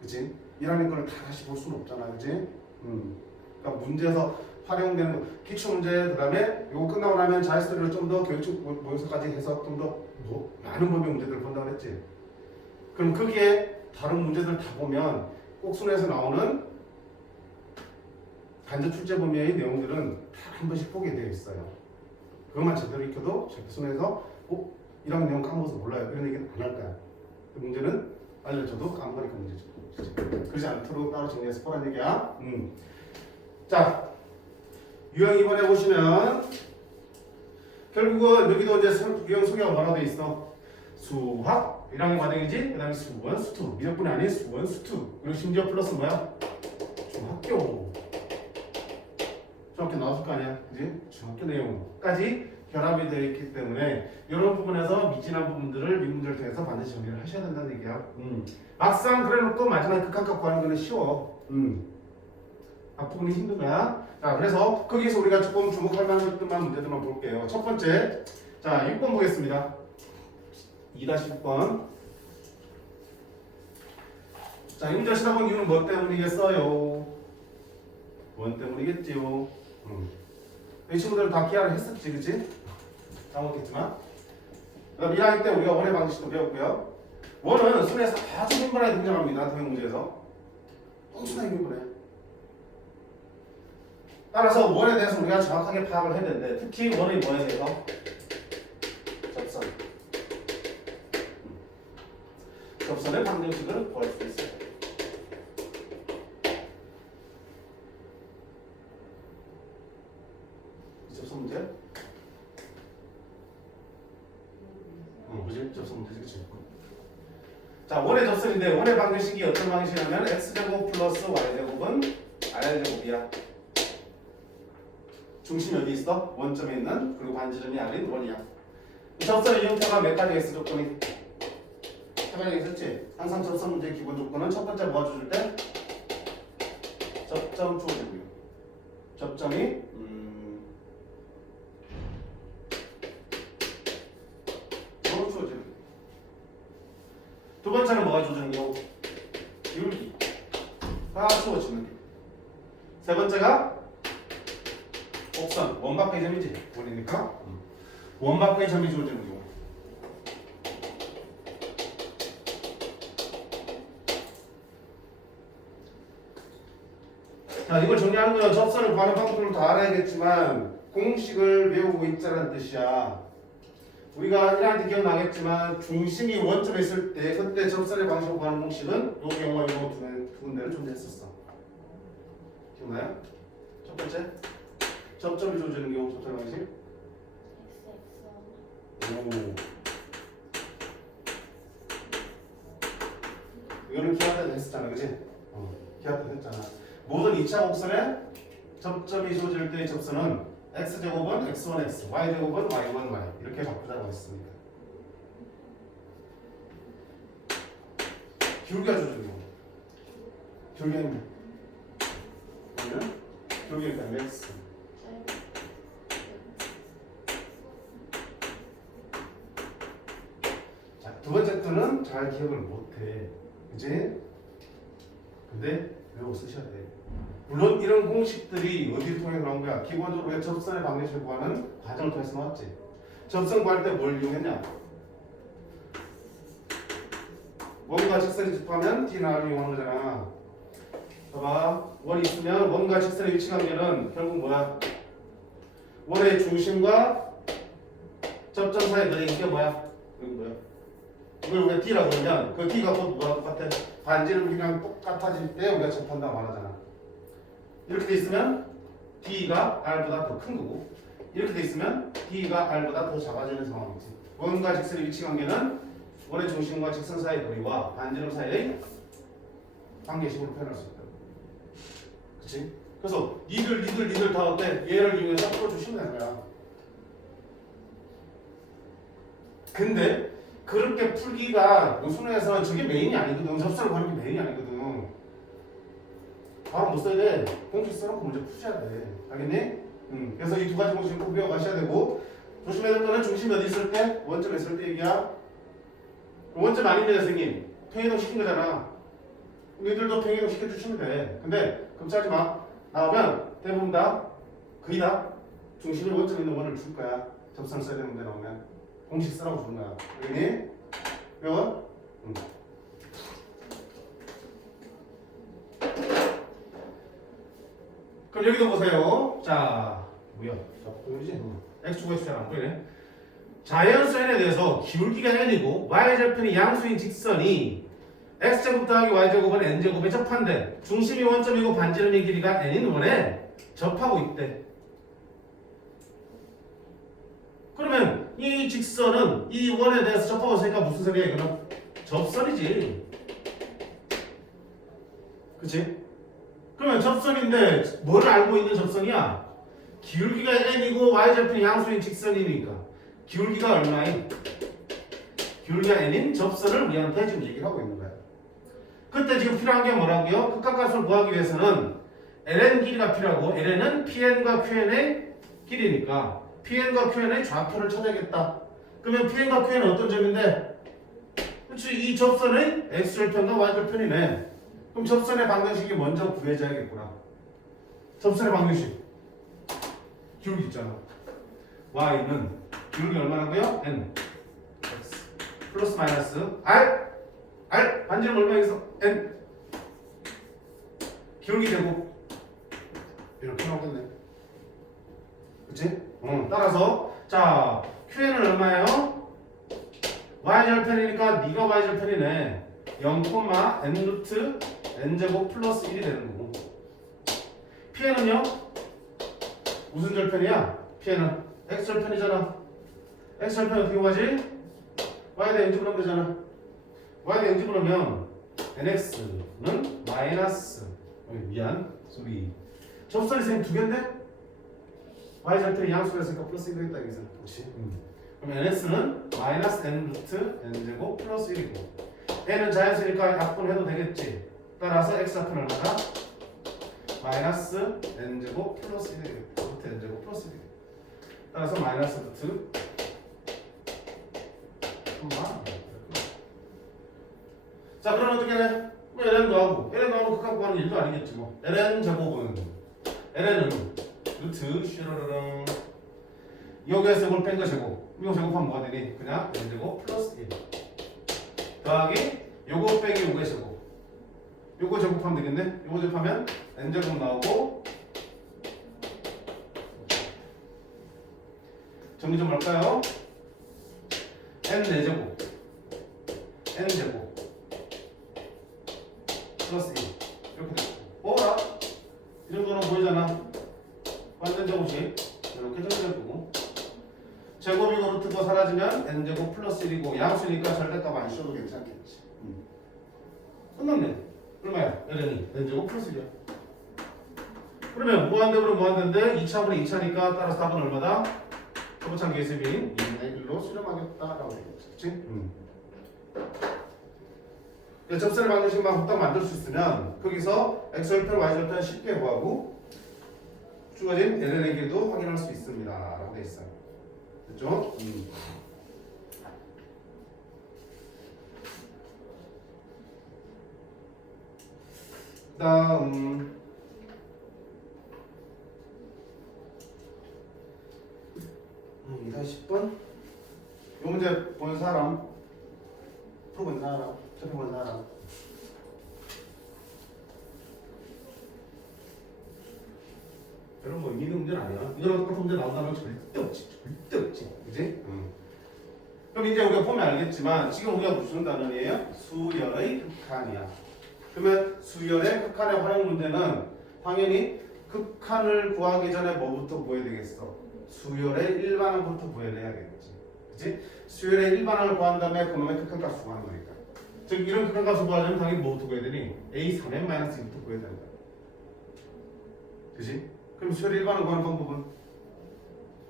그치? 1학년 거를 다 다시 볼 수는 없잖아. 그치? 그러니까 문제에서 활용되는 거, 기출문제, 그 다음에 이거 끝나고 나면 자유스터디를 좀 더 교육적 모의고사까지 해서 좀 더 많은 범위 문제들을 본다고 했지. 그럼 거기에 다른 문제들 다 보면 꼭순에서 나오는 간접 출제 범위의 내용들은 다 한 번씩 보게 되어 있어요. 그것만 제대로 익혀도 순에서 1학년 내용 까먹어서 몰라요. 그런 얘기는 안 할 거야. 그 문제는 알려줘도 까먹으니까 문제죠. 그러지 않도록 따로 정리해서 보라는 얘기야. 자, 유형 이번에 보시면 결국은 여기도 이제 유형 소개가 뭐라고 돼 있어? 수학 1학년 과정이지. 그 다음에 수원, 수투, 미적분이 아닌 수원, 수투. 그리고 심지어 플러스 뭐야? 중학교. 중학교 나왔을 거 아니야, 그지? 중학교 내용까지 결합이 되어 있기 때문에 이런 부분에서 미진한 부분들을 미문제를 통해서 반드시 정리를 하셔야 된다는 얘기야. 막상 그래놓고 마지막에 극한값 구하는 거는 쉬워. 앞부분이 힘든 거야. 자, 그래서 거기서 우리가 조금 주목할 만한 것들만 문제들만 볼게요. 첫 번째, 자, 6번 보겠습니다. 2-6번. 자, 이 문제 시다 본 이유는 뭐 때문이겠어요? 원 때문이겠지요. 이 친구들은 다 기하를 했었지, 그치? 까먹겠지만. 그 다음 1학년 때 우리가 원의 방식도 배웠고요. 원은 순에서 아주 민번하게 등장합니다. 도형 문제에서. 엄청나게 민번해. 따라서 원에 대해서 우리가 정확하게 파악을 해야 되는데, 특히 원의 뭐에 대해서? 접선. 접선의 방정식을 구할 수 있어요. 접선 문제? 그지? 접선 문제지, 그치? 자, 원의 접선인데 원의 방정식이 어떤 방식이냐면 x제곱 플러스 y제곱은 r제곱이야. 중심이 어디 있어? 원점에 있는, 그리고 반지름이 r인 원이야. 접선의 형태가 몇 가지 x 조건이 해방이 있었지? 항상 접선 문제의 기본 조건은 첫 번째 뭐 주어줄 때? 접점 주어지고요. 접점이 주어지고. 두 번째는 뭐가 주어지는 거? 기울기가 주어지는 게. 세 번째가 곡선, 원바퀴 점이지? 원이니까 원바퀴 점이 주어지는 거. 자, 이걸 정리하는 건 접선을 구하는 방법을 다 알아야겠지만 공식을 외우고 있자는 뜻이야. 우리가 1학년 때 기억나겠지만 중심이 원점에 있을 때 그때 접선의 방식으로 구하는 공식은 이 경우와 이 경우 두 군데를 존재했었어. 기억나요? 첫 번째 접점이 주어지는 경우 접선의 방식. 오. 이거는 기하도 했었잖아, 그치? 기하도 했잖아. 모든 2차 곡선에 접점이 주어질 때의 접선은 x제곱은 x1x, y제곱은 y1y 이렇게 바꾸자고 했습니다. 기울기가 주어지는 거. 기울기는 뭐냐? 기울기가 x. 자, 두 번째 거는 잘 기억을 못해. 그치? 근데 외워 쓰셔야 돼. 물론 이런 공식들이 어디를 통해 나온 거야? 기본적으로 우리가 접선의 방정식을 구하는 과정을 통해서 나왔지. 접선 구할 때 뭘 이용했냐? 원과 직선이 접하면 D나 R을 이용하는 거잖아. 봐봐, 원이 있으면 원과 직선의 위치 관계는 결국 뭐야? 원의 중심과 접점 사이에 거리인 게 뭐야? 여기 뭐야? 이걸 우리가 D라고 그러면 그 D가 또 뭐랑 똑같아? 반지름이랑 똑같아질 때 우리가 접한다고 말하잖아. 이렇게 돼 있으면 D가 R보다 더 큰 거고, 이렇게 돼 있으면 D가 R보다 더 작아지는 상황이지. 원과 직선의 위치 관계는 원의 중심과 직선 사이의 거리와 반지름 사이의 관계식으로 표현할 수 있다. 그치? 그래서 니들 다 어때? 얘를 이용해서 풀어주시면 되는 거야. 근데 그렇게 풀기가 수능에서 저게 메인이 아니거든. 접선을 구하는 게 메인이 아니거든. 바로 못 써야 돼. 공식 써놓고 문제 푸셔야 돼. 알겠니? 그래서 이 두 가지 공식을 꼭 외워가셔야 되고 조심해야 될 거는 중심이 어디 있을 때? 원점에 있을 때 얘기야. 원점 아닌데 선생님 평행이동 시킨 거잖아. 너희들도 평행이동 시켜주시면 돼. 근데 걱정하지 마. 나오면 대부분 다 거의 다 중심이 원점에 있는 원을 줄 거야. 접선을 써야 되는데 나오면 공식 쓰라고 주는 거야. 알겠니? 외워? 그럼 여기도 보세요. 자, 뭐야? 자, 보이지? x축과 x축 잘안 보이네. 자연수 n에 대해서 기울기가 n이고 y절편이 양수인 직선이 x제곱 더하기 y제곱은 n제곱에 접한대. 중심이 원점이고 반지름의 길이가 n인 원에 접하고 있대. 그러면 이 직선은 이 원에 대해서 접하고 있으니까 무슨 소리야 이거는? 접선이지. 그치? 그러면 접선인데 뭐를 알고 있는 접선이야? 기울기가 n이고 y절편이 양수인 직선이니까 기울기가 얼마인? 기울기가 n인 접선을 우리한테 지금 얘기를 하고 있는 거야. 그때 지금 필요한 게 뭐라고요? 극각값을 구하기 위해서는 ln 길이가 필요하고 ln은 pn과 qn의 길이니까 pn과 qn의 좌표를 찾아야겠다. 그러면 pn과 qn은 어떤 점인데? 그렇지, 이 접선의 x절편과 y절편이네. 그럼 접선의 방정식이 먼저 구해져야겠구나. 접선의 방정식 기울기 있잖아. y는 기울기 얼마라고요? n x 플러스 마이너스 r 반지름 얼마 있어? n 기울기 제곱 이렇게 나오겠네. 그치? 따라서 자 qn은 얼마예요? y절편이니까 네가 y절편이네. 0, n 루트 n제곱 플러스 1이 되는 거고 pn은요? 무슨 절편이야? pn은 x절편이잖아. x절편 어떻게 구하지? y에다 n집으로면 되잖아. y에다 n집으로면 nx는 마이너스 미안 소리 접선이 선생님 두 개인데? y절편이 양수가 있으니까 플러스 1이 되겠다 여기서. 그렇지? 그럼 nx는 마이너스 n 루트 n제곱 플러스 1이고 n은 자연수니까 약분해도 되겠지. 따라서 x좌표는 얼마다? 마이너스 n제곱 플러스 1이겠다. 루트 n제곱 플러스 1. 따라서 마이너스 루트 자 그럼 어떻게 해? 뭐 ln 더하고 극한 구하는 일도 아니겠지 뭐. ln 제곱은 ln은 루트 슈르르릉 여기에서 이걸 뺀 거 제곱 이거 제곱하면 뭐가 되니? 그냥 n제곱 플러스 1 더하기 요거 빼기 요거 제곱 요거 제곱하면 되겠네? 요거 제곱하면 n제곱 나오고 정리 좀 할까요? n 4제곱 n제곱 플러스 1 이렇게 되고 뭐라? 이 정도는 보이잖아. 완전 제곱식 이렇게 정리해주고 제곱이고 루트고 사라지면 n제곱 플러스 1이고 양수니까 절대값 안 씌워도 괜찮겠지. 끝났네. 얼마야? ln이 n제곱 플러스 1이야. 그러면 무한대분은 무한대인데 2차분은 2차니까 따라서 답은 얼마다? 초보창 계습인 2분의 1로 수렴하겠다라고 되겠지. 그치? 접선의 방정식만 후딱 만들 수 있으면 거기서 x절편, y절편 쉽게 구하고 주어진 ln의 길도 확인할 수 있습니다. 라고 돼 있어요. 됐죠? 다음 2-10번 이 문제 본 사람 풀어본 사람 접해본 사람 별로 뭐 의미 있는 문제는 아니야. 이거랑 똑같은 문제 나온다면 절대 없지. 절대 없지. 그지? 그럼 이제 우리가 보면 알겠지만 지금 우리가 무슨 단원이에요? 수열의 극한이야. 그러면 수열의 극한의 활용 문제는 당연히 극한을 구하기 전에 뭐부터 구해야 되겠어? 수열의 일반항부터 구해내야겠지. 그치? 수열의 일반항을 구한 다음에 그놈의 극한값 구하는 거니까. 즉 이런 극한값을 구하려면 당연히 뭐부터 구해야 되니? A3n-2부터 구해야 된다. 그치? 그럼 수열의 일반항 구하는 방법은?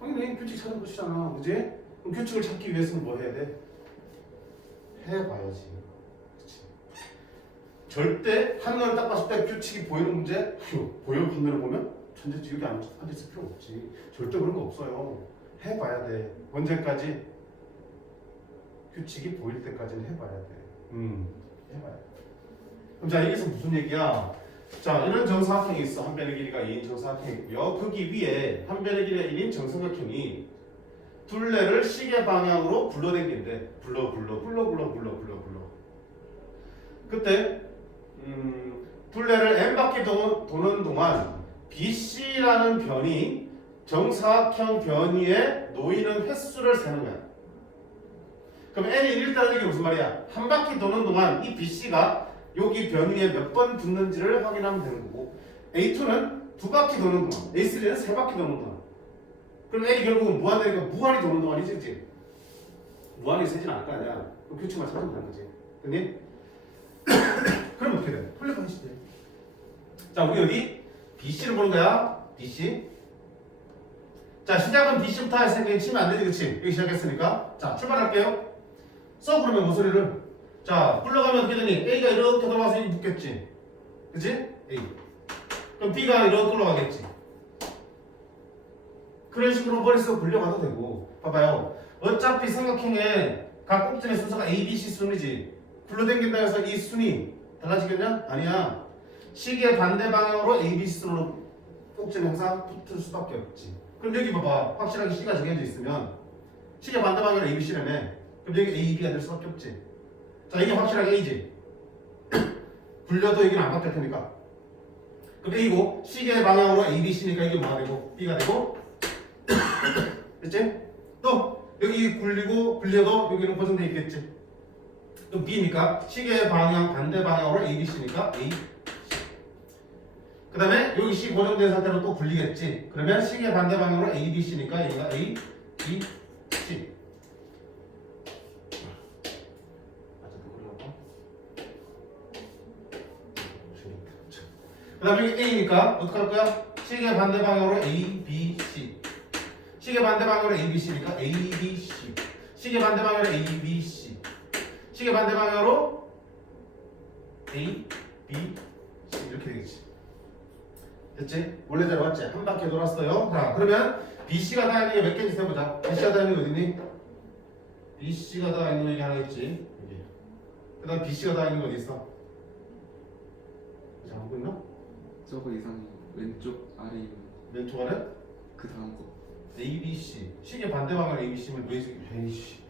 당연히 규칙 찾는 것이잖아. 그치? 그럼 규칙을 찾기 위해서는 뭐 해야 돼? 해봐야지. 그치? 절대 한눈에 딱 봤을 때 규칙이 보이는 문제? 보여? 한눈에 보면? 천재 여기 앉아있을 필요 없지. 절대 그런 거 없어요. 해봐야 돼. 언제까지? 규칙이 보일 때까지는 해봐야 돼. 해봐야 돼. 그럼 자, 여기서 무슨 얘기야? 자, 이런 정사각형이 있어. 한 변의 길이가 2인 정사각형이고요. 거기 위에 한 변의 길이가 1인 정사각형이 둘레를 시계 방향으로 불러당긴대. 불러. 그때 둘레를 n 바퀴 도는 동안 BC라는 변이 정사각형 변 위에 놓이는 횟수를 세는 거야. 그럼 n이 1일 따르는 게 무슨 말이야? 한 바퀴 도는 동안 이 BC가 여기 변 위에 몇 번 붙는지를 확인하면 되는 거고, A2는 두 바퀴 도는 동안, A3는 세 바퀴 도는 동안. 그럼 n이 결국은 무한대니까 무한히 도는 동안이지, 그치? 무한히 세진 않을 거 아니야. 그럼 규칙만 찾으면 되는 거지. 됐니? 그럼 어떻게 돼? 플랫하시 돼. 자, 우리 여기 BC를 보는 거야. BC. 자, 시작은 BC부터 했으니까 치면 안 되지, 그치? 여기 시작했으니까. 자, 출발할게요. 써, 그러면 모서리를. 자, 불러가면 어떻게 되니? A가 이렇게 돌아가서 여기 붙겠지. 그치? A. 그럼 B가 이렇게 올라가겠지. 그런 식으로 머릿속 굴려가도 되고. 봐봐요. 어차피 삼각형의 각 꼭지의 순서가 A, B, C 순이지. 굴러당긴다 해서 이 순이 달라지겠냐? 아니야. 시계 반대 방향으로 A, B, C 순으로 꼭지는 항상 붙을 수밖에 없지. 그럼 여기 봐봐. 확실하게 C가 정해져 있으면 시계 반대 방향으로 A, B, C라며. 그럼 여기 A, B가 될 수밖에 없지. 자, 이게 확실하게 A지. 굴려도 여기는 안 바뀔 테니까. 그럼 A고 시계 방향으로 A, B, C니까 이게 뭐가 되고 B가 되고 됐지? 또 여기 굴리고 굴려도 여기는 고정돼 있겠지. 그럼 B니까 시계 방향 반대 방향으로 A, B, C니까 A, C. 그 다음에 여기 C 고정된 상태로 또 굴리겠지. 그러면 시계 반대 방향으로 A, B, C니까 여기가 A, B, C. 그 다음에 여기 A니까 어떻게 할 거야? 시계 반대 방향으로 A, B, C. 시계 반대 방향으로 A, B, C니까 A, B, C. 시계 반대 방향으로 A, B, C. 시계 반대 방향으로 A, B, C 이렇게 되겠지. 됐지? 원래대로 맞지? 한 바퀴 돌았어요. 자, 그러면 BC가 다 있는 게 몇 개인지 세보자. BC가 다 있는 게 어디니? BC가 다 있는 게 하나 있지. 여기. 그 다음 BC가 다 있는 게 어디 있어? 자, 보고 있나? 저거 이상해. 왼쪽 아래 있는 왼쪽 아래? 그 다음 거. A, B, C. 시계 반대 방향 A, B, C면 왜 에이씨.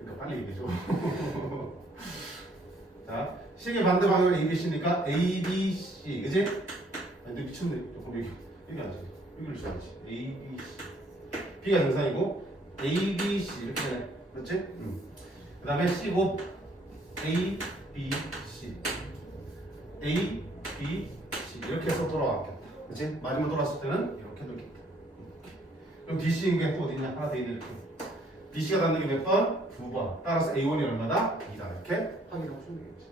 그러니까 빨리 얘기해줘. 자, 시계 반대 방향 A, B, C니까 A, B, C. 그지? 근데 미쳤네. 조금 여기 앉아. 여기를 줘야지. A, B, C. B가 정상이고 A, B, C 이렇게 돼. 그렇지? 그 다음에 C고 A, B, C. A, B, C 이렇게 해서 돌아왔겠다. 그렇지? 마지막 돌았을 때는 이렇게 돌겠다. 그럼 BC인 게 또 어디냐? 하나 더 있네 이렇게. BC가 닿는 게 몇 번? 2번. 따라서 A1이 얼마다? 2다. 이렇게 확인하고 주면 되겠지.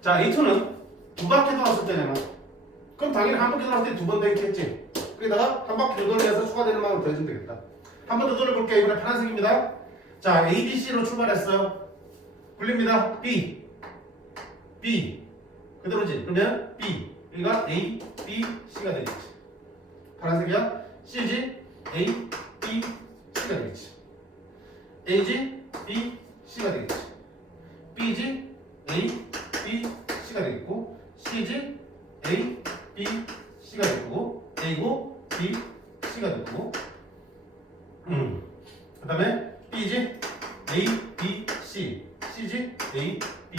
자, A2는 두 바퀴 돌았을 때잖아. 그럼 당연히 한 바퀴 돌았을 때 두 번 더 있겠지. 거기다가 한 바퀴 더 돌려서 추가되는 만큼 더해주면 되겠다. 한 번 더 돌려볼게요. 이번에 파란색입니다. 자, A, B, C로 출발했어요. 굴립니다. B, B 그대로지. 그러면 B 여기가 A, B, C가 되겠지. 파란색이야. C지. A, B, C가 되겠지. A지. B, C가 되겠지. B지. A, B, C가 되겠고 C지. A, B, C가 되고 A고 B, C가 되고 그 다음에 B지. A, B, C C지? A, B,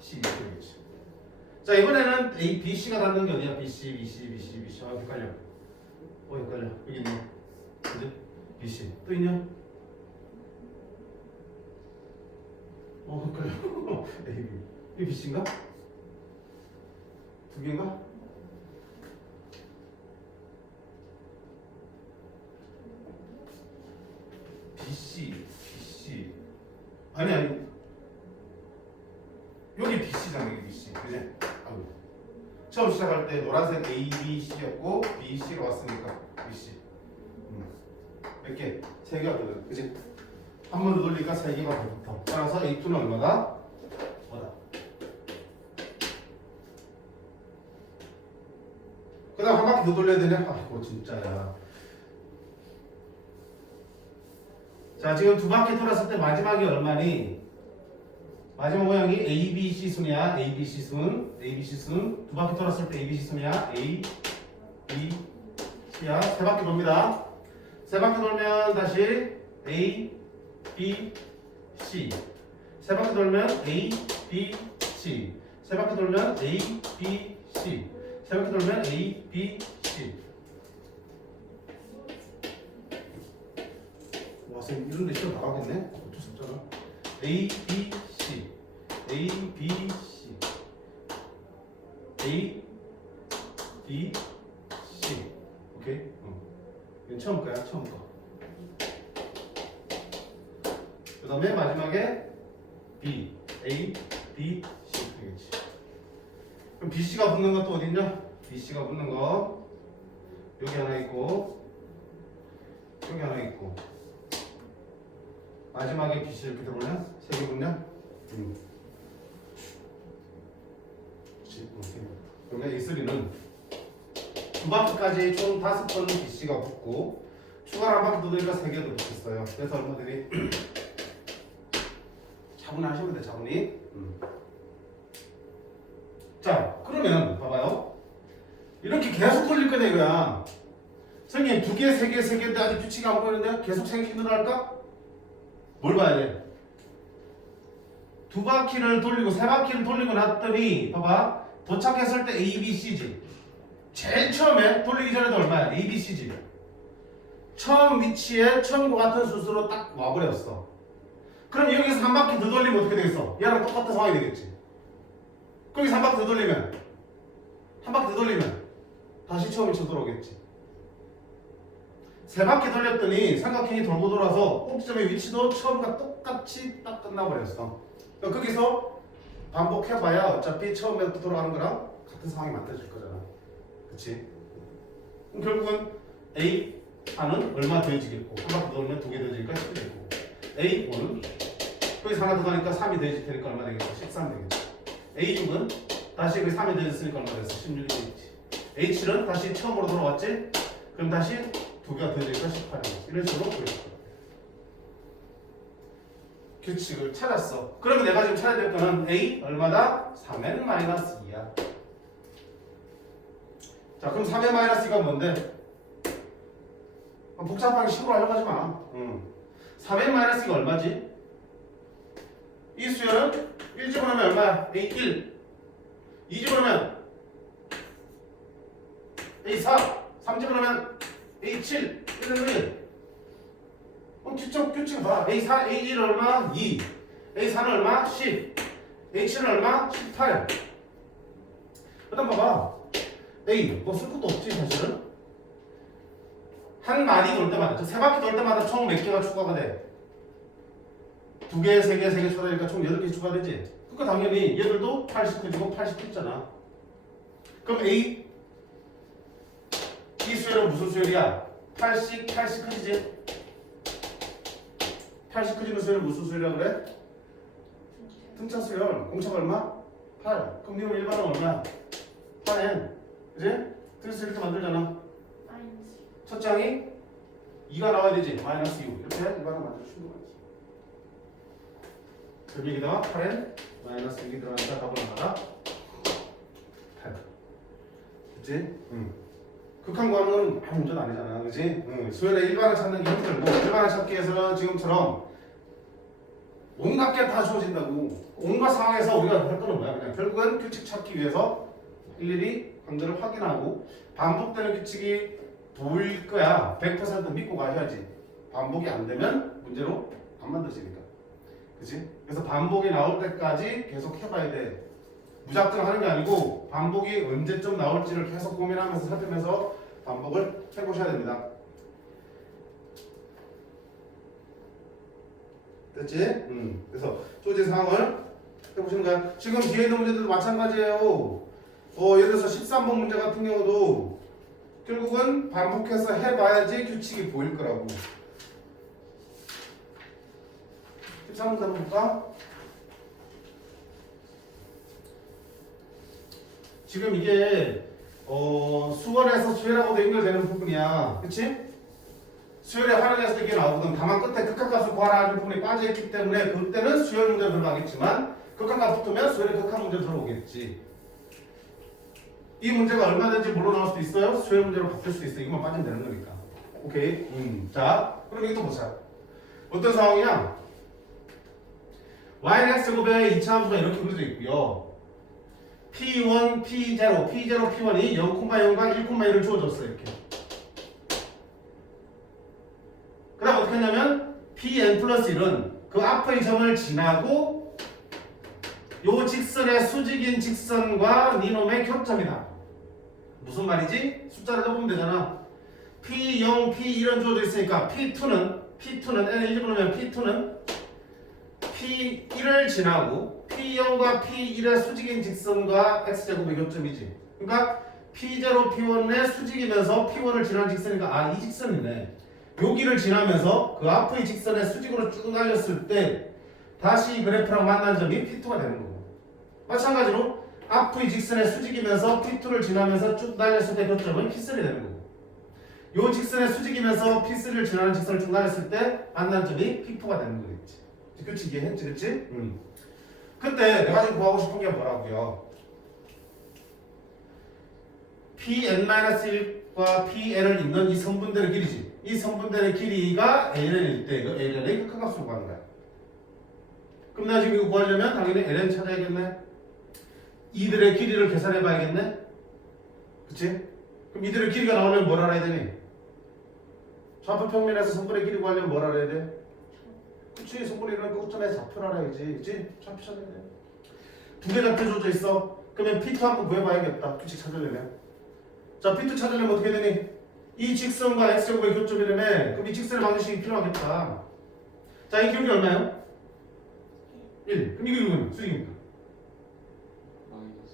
C 이렇게 되겠지. 자, 이번에는 A, B, C가 닿는 게 어디야? B, C, B, C, B, C, B, C. 아, 헷갈려. 헷갈려. 여기 있네. 그지? B, C. 또 있냐? 헷갈려. A, B. 이게 B, C인가? 두 개인가? B, C, B, C. 아니. 여기 BC잖아, 여기 BC. 그지? 아이고. 처음 시작할 때 노란색 A, B, C였고 B, C로 왔으니까 BC. 몇 개? 3개 왔거든. 그지? 한 번 더 돌리니까 3개가 더 붙어. 따라서 A2는 얼마다? 뭐다? 바퀴 더 돌려야 되냐? 아이고 진짜야. 자 지금 두 바퀴 돌았을 때 마지막이 얼마니? 마지막 모양이 A, B, C 순이야. A, B, C 순. A, B, C 순. 두 바퀴 돌았을 때 A, B, C 순이야. A, B, C야. 세 바퀴 돕니다. 세 바퀴 돌면 다시 A, B, C. 세 바퀴 돌면 A, B, C. 세 바퀴 돌면 A, B, C. 세 바퀴 돌면 A, B, C. 와, 선생님 이런 데 시험 나가겠네? 어쩔 수 없잖아. A, B, C. A, B, C. A, B, C. 오케이? 이건 처음 거야, 처음 거. 그 다음에 마지막에 B, A, B, C 되겠지. 그럼 BC가 붙는 것도 어디 있냐? BC가 붙는 거 여기 하나 있고 여기 하나 있고 마지막에 BC 이렇게 들어보면 세 개 붙냐? 그렇지. 그러면 A3는 두 바퀴까지 총 5번 BC가 붙고 추가로 한 바퀴 더 되니까 3개 더 붙었어요. 그래서 얼마들이 차분히 하시면 돼, 차분히. 자, 그러면 봐봐요. 이렇게 계속 돌릴 거네 이거야. 선생님 2개, 3개, 3개인데 아직 규칙이 안 보이는데 계속 생기기 늘어날까? 뭘 봐야 돼? 두 바퀴를 돌리고 세 바퀴를 돌리고 났더니 봐봐. 도착했을 때 A, B, C지. 제일 처음에 돌리기 전에도 얼마야? A, B, C지. 처음 위치에 처음과 같은 수수로 딱 와버렸어. 그럼 여기서 한 바퀴 더 돌리면 어떻게 되겠어? 얘랑 똑같은 상황이 되겠지. 거기서 한 바퀴 더 돌리면 한 바퀴 더 돌리면 다시 처음 위치로 돌아오겠지. 세 바퀴 돌렸더니 삼각형이 돌고 돌아서 꼭지점의 위치도 처음과 똑같이 딱 끝나버렸어. 그러니까 거기서 반복해봐야 어차피 처음부터 돌아가는 거랑 같은 상황이 만들어질 거잖아. 그치? 그럼 결국은 A, 4는 얼마 더해지겠고 한 바퀴 돌면 2개 더해지니까 10이 되고 A, 5는 거기서 하나 더 가니까 3이 더해질 테니까 얼마 되겠어? 13 되겠지. A6은 다시 그 3이 더해졌으니까 얼마 됐어? 16이 되겠지. H7은 다시 처음으로 돌아왔지? 그럼 다시 2개가 더해지니까 18이겠지. 이런 식으로 보여줄 거야. 규칙을 찾았어. 그러면 내가 지금 찾아야 될 거는 A 얼마다? 3n 마이너스 2야. 자 그럼 3n 마이너스 2가 뭔데? 복잡하게 식으로 하려고 하지 마. 3n 마이너스 2가 얼마지? 이 수열은 1 집어넣으면 얼마야? A1 2 집어넣으면 A4 3 집어넣으면 A7 1은 1. 그럼 뒤쪽 규칙 봐. A4, A1 얼마? 2 A4는 얼마? 10 A7은 얼마? 18. 그 다음 봐봐. A 뭐 쓸 것도 없지 사실은. 한 마디 돌 때마다 세 바퀴 돌 때마다 총 몇 개가 추가가 돼? 2개, 3개, 3개 추가되니까 총 8개 추가되지. 그러니까 당연히 얘들도 89지고 89잖아. 그럼 A 이 수열은 무슨 수열이야? 80 크지지? 80 크지는 수열은 무슨 수열이라고 그래? 등차 수열. 공차가 얼마? 8. 그럼 니은 일반은 얼마야? 8n. 그지? 그래서 이렇게 만들잖아. 첫 장이 2가 나와야 되지. 마이너스 6. 이렇게 일반을 만들어주는 거지. 그럼 여기다가 8n 마이너스 6이 들어가니까 답은 얼마다? 8. 그치? 극한 구하는 건 아무 문제는 아니잖아. 그치? 수열의 일반을 찾는 게 힘들고 일반을 찾기 위해서는 지금처럼 온갖 게 다 주어진다고. 온갖 상황에서 우리가 할 거는 뭐야? 그냥 결국엔 규칙 찾기 위해서 일일이 관계를 확인하고 반복되는 규칙이 보일 거야. 100% 믿고 가셔야지. 반복이 안 되면 문제로 안 만들어지니까. 그치? 그래서 반복이 나올 때까지 계속 해봐야 돼. 무작정 하는 게 아니고 반복이 언제쯤 나올지를 계속 고민하면서 살피면서 반복을 해보셔야 됩니다. 됐지? 그래서 소재 상황을 해보시는 거야. 지금 뒤에 있는 문제들도 마찬가지예요. 예를 들어서 13번 문제 같은 경우도 결국은 반복해서 해봐야지 규칙이 보일 거라고. 13번 한번 볼까? 지금 이게 수원에서 수열하고도 연결되는 부분이야. 그치? 수열에 활용했을 때 이게 나오거든. 다만 끝에 극한값을 구하라 하는 부분이 빠져있기 때문에 그때는 수열 문제로 들어가겠지만 극한값 붙으면 수열의 극한 문제로 들어오겠지. 이 문제가 얼마든지 물로 나올 수도 있어요. 수열 문제로 바뀔 수도 있어. 이것만 빠지면 되는 거니까. 오케이. 자, 그럼 이것도 보자. 어떤 상황이냐? yx 제곱의 2차 함수가 이렇게 그려져 있고요. p1, p0, p0, p1이 0,0과 1,1을 주어졌어요. 이렇게. 그 다음 어떻게 하냐면 pn 플러스 1은 그 앞의 점을 지나고 요 직선의 수직인 직선과 니놈의 교점이다. 무슨 말이지? 숫자를 넣으면 되잖아. p0, p1은 주어져 있으니까 p2는 n을 1 집어넣으면 p2는 p1을 지나고 p0과 p1의 수직인 직선과 x제곱의 교점이지. 그러니까 p0, p1의 수직이면서 p1을 지나는 직선이니까 이 직선이네. 여기를 지나면서 그 앞의 직선의 수직으로 쭉 날렸을 때 다시 이 그래프랑 만난 점이 p2가 되는 거고, 마찬가지로 앞의 직선의 수직이면서 p2를 지나면서 쭉 날렸을 때 교점은 p3이 되는 거고, 요 직선의 수직이면서 p3를 지나는 직선을 쭉 날렸을 때 만난 점이 p4가 되는 거겠지. 그치? 이해했지? 그치? 그때 내가 지금 구하고 싶은 게 뭐라고요? pn-1과 pn을 잇는 이 성분들의 길이지. 이 성분들의 길이가 ln일 때 이거 ln의 극한값으로 구하는 거야. 그럼 내가 지금 이거 구하려면 당연히 ln 찾아야겠네. 이들의 길이를 계산해 봐야겠네. 그치? 그럼 이들의 길이가 나오려면 뭘 알아야 되니? 좌표 평면에서 성분의 길이 구하려면 뭘 알아야 돼? 그치? 성분이 이런 끝점에 좌표를 알아야지. 그치? 좌표 찾아야 돼. 두 개 좌표 줘져 있어. 그러면 P2 한번 구해봐야겠다. 규칙 찾으려면. 자, P2 찾으려면 어떻게 되니? 이 직선과 x제곱의 교점이라며. 그럼 이 직선의 방정식이 필요하겠다. 자, 이 기울기 얼마예요? 1. 그럼 이거 이거는 수직입니까?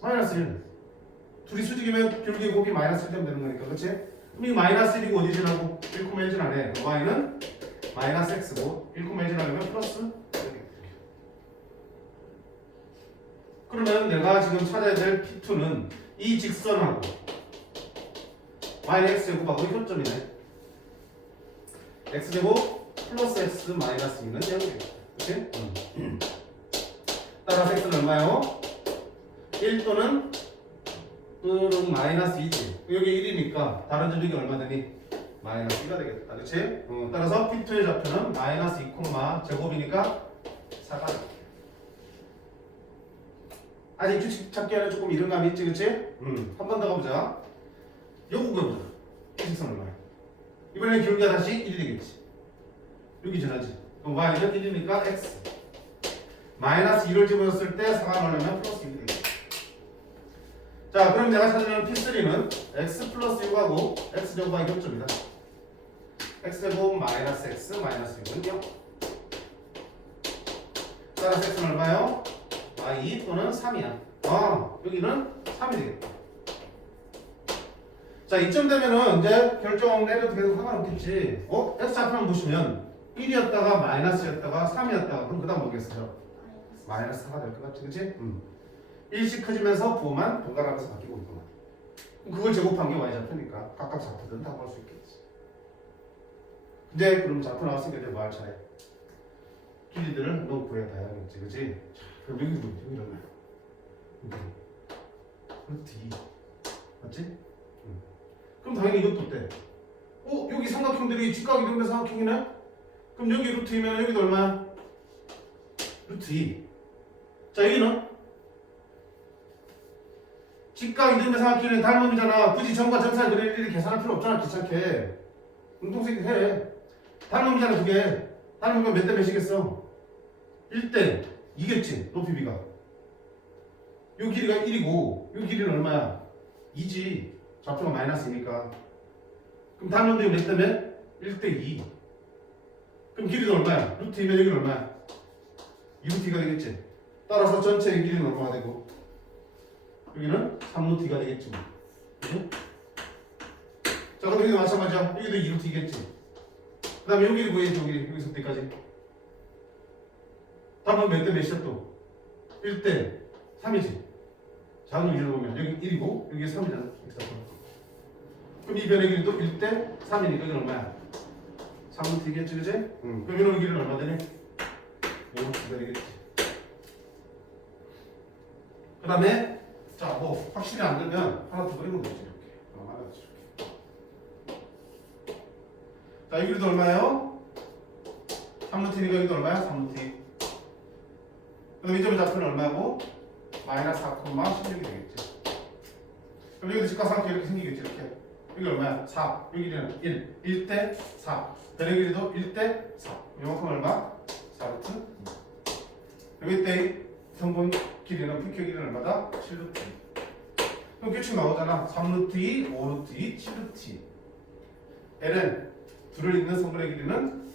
마이너스 1. 둘이 수직이면 기울기 곱이 마이너스 1 되면 되는 거니까. 그치? 그럼 이 마이너스 1이고 어디 지나고? 1,1 지나네. y는 마이너스 x고 1,1 지나면 플러스 1. 그러면 내가 지금 찾아야 될 P2는 이 직선하고 마이너스 x제곱하고 교점이네. x제곱 플러스 x 마이너스 2는 0이겠다. 그치? 따라서 x는 얼마요? 1 또는 마이너스 2지. 여기 1이니까 다른 점이 얼마 되니? 마이너스 2가 되겠다. 그치? 따라서 P2의 좌표는 마이너스 2, 제곱이니까 4가 되겠다. 아직 규칙 찾기에는 조금 이른 감이 있지, 그치? 한 번 더 가보자. 요거 구해보자. 이 직선 얼마야? 이번엔 기울기가 다시 1이 되겠지. 여기 지나지. 그럼 y는 1이니까 x. 마이너스 2를 집어넣었을 때 4가 나오려면 플러스 2이 되겠지. 자, 그럼 내가 찾으려는 P3는 x 플러스 6하고 x제곱과의 교점이다. x제곱 마이너스 x 마이너스 6은 0. 따라서 x는 얼마요? y 또는 3이야. 여기는 3이 되겠다. 자, 이쯤 되면은 이제 결정 내려도 계속 상관없겠지. x 좌표만 보시면 1이었다가 마이너스였다가 3이었다가 그럼 그 다음 뭐겠어요? 마이너스 4가 될 것 같지, 그치? 1씩 커지면서 부호만 번갈아가면서 바뀌고 있구만. 그걸 제곱한 게 y 좌표니까 각각 좌표들은 다 구할 수 있겠지. 근데 그럼 좌표 나왔으니까 이제 뭐 할 차례? 길이들을 너 구해봐야겠지, 그치? 자, 그럼 여기 뭐지? 여기 얼마야? D 맞지? 그럼 당연히 이것도 어때? 여기 삼각형들이 직각 이동된 삼각형이네? 그럼 여기 루트 2면 여기도 얼마야? 루트 2. 자, 여기는 직각 이동된 삼각형은 닮음이잖아. 굳이 점과 점사 그릴 일이 계산할 필요 없잖아. 귀찮게. 운동식 해. 닮음이잖아, 두 개. 닮음이면 몇 대 몇이겠어? 1대 2겠지, 높이 B가. 요 길이가 1이고 요 길이는 얼마야? 2지. 좌표가 마이너스니까. 그럼 닮음도 몇 대면? 1대 2. 그럼 길이도 얼마야? 루트 2면 여기는 얼마야? 2루트 2가 되겠지. 따라서 전체의 길이는 얼마가 되고 여기는 3루트 2가 되겠지. 그치? 자, 그럼 여기도 마찬가지야. 여기도 2루트 2겠지. 그 다음에 여기를 구해야지. 여기서 때까지. 답은 몇 대 몇이야 또? 1대 3이지. 작은 길이로 보면 여기 1이고 여기 3이잖아. 그럼 이 변의 길이도 1대 3이니까 이건 얼마야? 3은 되겠지, 그지? 그럼 이놈의 길이는 얼마 되니? 5가 되겠지. 그 다음에 자, 뭐 확실히 안 되면 하나 더 그리면 되지. 이렇게. 하나 이렇게. 자, 이 길이도 얼마예요? 3루트니까 여기도 얼마야? 3루트. 그 다음에 이 점의 좌표는 얼마고? 마이너스 4,16이 되겠지. 그럼 여기도 직각삼각형 이렇게 생기겠지. 이렇게. 여기 얼마야? 4. 여기 길이는 1. 1대 4. 변의 길이도 1대 4. 이만큼 얼마? 4루트. 여기 때 성분 길이는 피켜 길이는 얼마다? 7루트. 그럼 규칙 나오잖아. 3루트 2, 5루트 2, 7루트 2. L은 둘을 잇는 성분의 길이는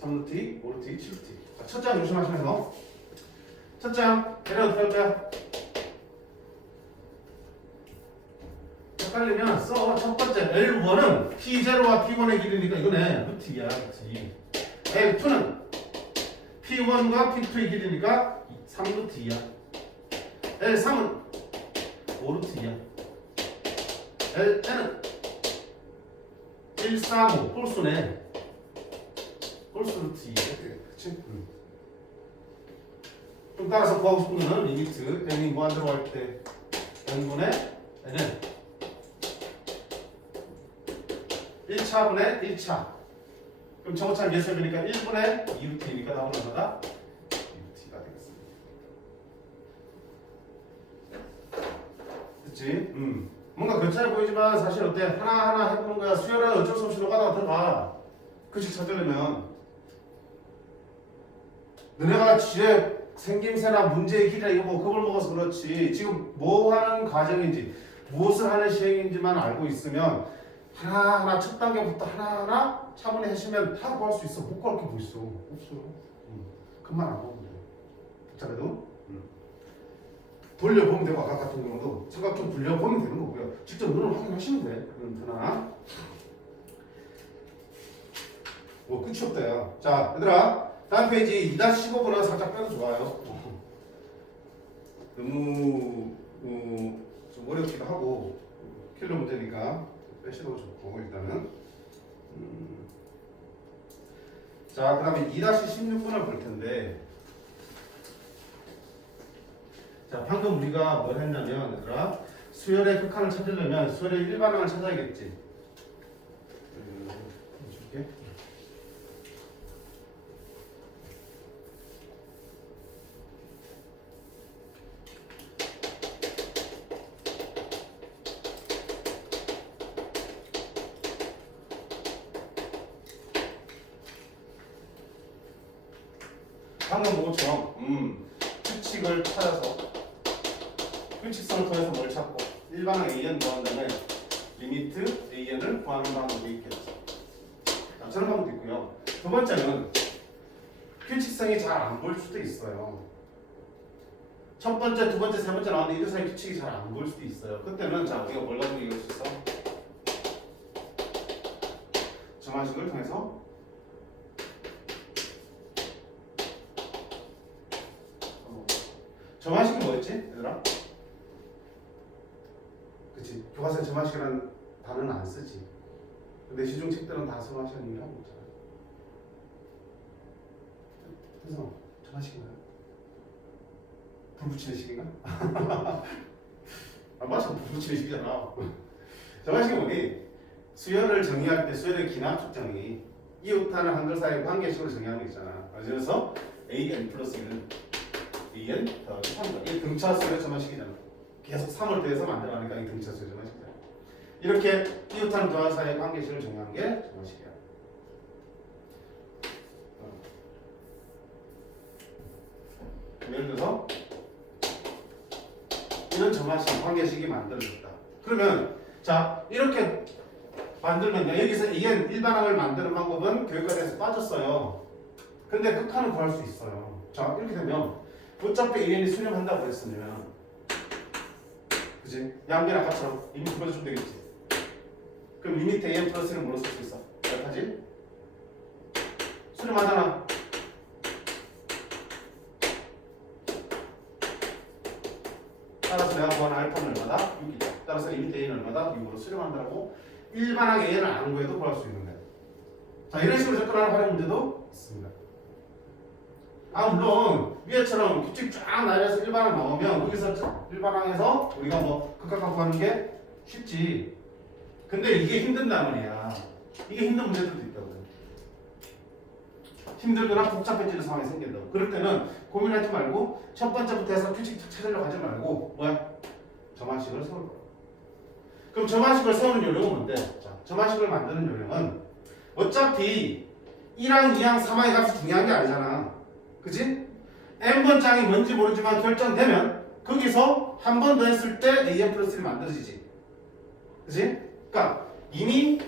3루트 2, 5루트 2, 7루트 2. 자, 첫 장 조심하시면서 첫 장 L은 어떻게 할 거야? 헷갈리면 써. 첫 번째 L1은 P0와 P1의 길이니까 이거네. 루트 2야. 루트 2. L2는 P1과 P2의 길이니까 3루트 2야. L3은 5루트 2야. Ln은 1, 3, 5 홀수네. 홀수 루트 2. 그치? 좀 따라서 구하고 싶은 거는 리미트 n이 무한 들어갈 때 n분의 n은 1차분의 1차. 그럼 정오차 예습이니까 1분의 2루트이니까 답은 얼마다? 2루트가 되겠습니다. 그치? 뭔가 괜찮아 보이지만 사실 어때? 하나하나 해보는 거야. 수열은 어쩔 수 없이 노가다가 들어가. 규칙 찾으려면 너네가 지혜 생김새나 문제의 길이나 이거 뭐 겁을 먹어서 그렇지. 지금 뭐 하는 과정인지 무엇을 하는 시행인지만 알고 있으면 하나하나 첫 단계부터 하나하나 차분히 하시면 다 구할 수 있어. 못 구할 게 뭐 있어. 없어요. 그만 안 보면 돼. 복잡해도 돌려보면 되고 아까 같은 경우도 삼각형 불려보면 되는 거고요. 직접 눈으로 확인하시면 돼. 그럼 하나. 뭐 끝이 없다 야. 자 얘들아 다음 페이지 2-15번은 살짝 빼도 좋아요. 너무 좀 어렵기도 하고 킬러 문제니까 빼시도 좋고 일단은 자 그 다음에 2-16번을 볼 텐데 자 방금 우리가 뭘 했냐면 얘들아 수열의 극한을 찾으려면 수열의 일반항을 찾아야겠지. 줄게. 방금 뭐처럼 규칙을 찾아서 규칙성을 통해서 뭘 찾고 일반항 AN 구한 다음에 리미트 AN을 구하는 방법이 있겠죠. 자, 저런 방법도 있고요. 두 번째는 규칙성이 잘 안 보일 수도 있어요. 첫 번째, 두 번째, 세 번째 나왔는데 이들 사이 규칙이 잘 안 보일 수도 있어요. 그때는 자 우리가 뭘 가지고 이길 수 있어? 정화식을 통해서 점화식이 뭐였지? 얘들아? 그치 교과서에 점화식이라는 단어는 안 쓰지. 근데 시중 책들은 다 점화식이라는 하고 있잖아. 그래서 점화식이 뭐야? 불 붙이는 식인가? 아 맞아 불 붙이는 식이잖아. 점화식이 뭐니? 수열을 정의할 때 수열의 기납축 정의 이웃하는 한글 사이의 관계식으로 정의하는 게 있잖아. 그래서 AN 플러스 1은 AN 더하기 3다. 이게 등차수열의 점화식이잖아. 계속 3을 더해서 만들어가니까 이 등차수열의 점화식이잖아. 이렇게 이웃하는 조화 사이의 관계식을 정의하는 게 점화식이야. 예를 들어서 이런 점화식 관계식이 만들어졌다. 그러면 자 이렇게 만들면 여기서 AN 일반항을 만드는 방법은 교육과정에서 빠졌어요. 근데 극한을 구할 수 있어요. 자 이렇게 되면 어차피 AN이 수렴한다고 그랬으면 그지? 양변 아까처럼 리미트 풀어주면 되겠지. 그럼 리미트 AN 플러스는 뭐로 쓸 수 있어? 몇 하지? 수렴하잖아. 따라서 내가 구한 알파는 얼마다? 6이다. 따라서 리미트 a는 얼마다? 6으로 수렴한다라고 일반하게 a는 안 구해도 구할 수 있는 거예요. 자, 이런 식으로 접근하는 활용 문제도 있습니다. 아, 물론 위에처럼 규칙 쫙 나열해서 일반항 나오면 거기서 일반항에서 우리가 뭐 극각각 구하는 게 쉽지. 근데 이게 힘든단 말이야. 이게 힘든 문제들도 있다고. 힘들거나 복잡해지는 상황이 생긴다고. 그럴 때는 고민하지 말고 첫 번째부터 해서 규칙 찾으려고 하지 말고 뭐야? 점화식을 세울 거야. 그럼 점화식을 세우는 요령은 뭔데? 자, 점화식을 만드는 요령은 어차피 1항, 2항, 3항의 값이 중요한 게 아니잖아. 그치? n번장이 뭔지 모르지만 결정되면 거기서 한 번 더 했을 때 an 플러스 1이 만들어지지. 그치? 그러니까 이미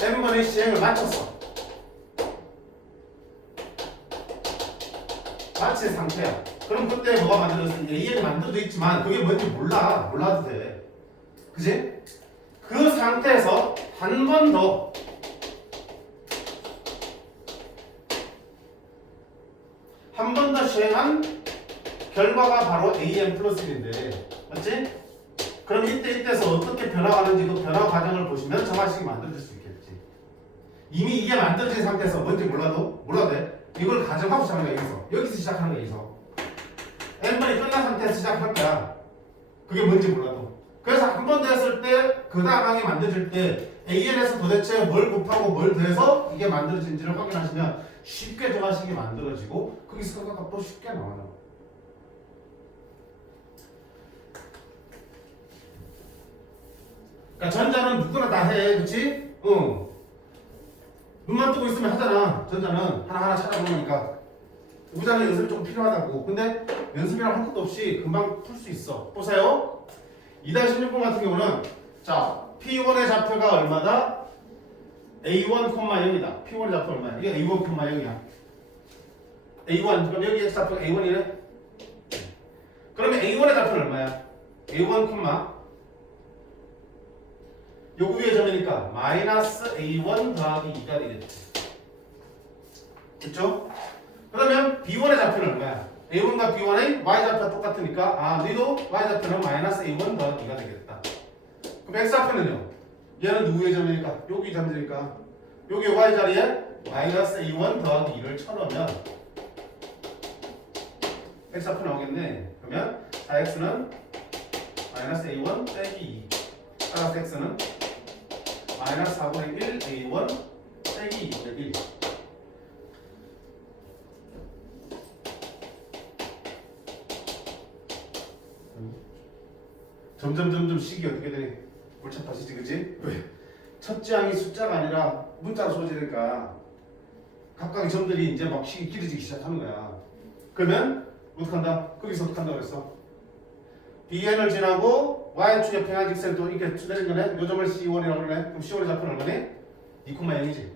n번의 시행을 마쳤어. 마친 상태야. 그럼 그때 뭐가 만들어졌어? an이 만들어져 있지만 그게 뭔지 몰라도 돼. 그치? 그 상태에서 한 번 더 시행한 결과가 바로 an 플러스 1인데 맞지? 그럼 이때에서 어떻게 변화하는지 그 변화 과정을 보시면 점화식이 만들어질 수 있겠지. 이미 이게 만들어진 상태에서 뭔지 몰라도 돼. 이걸 가정하고 시작하는 거야. 여기서 시작하는 거야. 여기서 n번이 끝난 상태에서 시작할 거야. 그게 뭔지 몰라도. 그래서 한 번 더 했을 때 그 다음항이 만들어질 때 an에서 도대체 뭘 곱하고 뭘 더해서 이게 만들어진지를 확인하시면 쉽게 점화식이 만들어지고 거기서 극각각도 쉽게 나와요. 그러니까 전자는 누구나 다 해, 그렇지? 응. 눈만 뜨고 있으면 하잖아. 전자는 하나하나 찾아보니까. 우자는 연습이 좀 필요하다고. 근데 연습이랑 할 것도 없이 금방 풀 수 있어. 보세요. 2-16번 같은 경우는 자 P1의 좌표가 얼마다? A1,0이다. P1의 좌표 얼마야? 이게 A1,0이야. A1 그럼 여기 X 좌표가 A1이네? 그러면 A1의 좌표는 얼마야? A1, 요거 위에 점이니까 마이너스 A1 더하기 2가 되겠지. 됐죠? 그러면 B1의 좌표는 얼마야? A1과 B1의 Y좌표가 똑같으니까 너희도 Y좌표는 마이너스 A1 더하기 2가 되겠다. 그럼 X좌표는요? 얘는 누구의 점이니까? 여기 점이니까 여기 Y자리에 마이너스 A1 더하기 2를 쳐넣으면 X좌표 나오겠네. 그러면 4X는 마이너스 A1 빼기 2 따라서 X는 마이너스 4분의 1 A1 빼기 2분의 1. 점점 식이 어떻게 되니? 골차파시지, 그치? 왜? 첫째 항이 숫자가 아니라 문자로 써지니까 각각의 점들이 이제 막 식이 길어지기 시작하는 거야. 그러면 어떡한다? 거기서 어떡한다고 그랬어? BN을 지나고 Y축의 평행직선이 또 이렇게 내린 거네? 요 점을 C1이라고 그러네? 그럼 C1의 좌표는 얼마니? 2,0이지?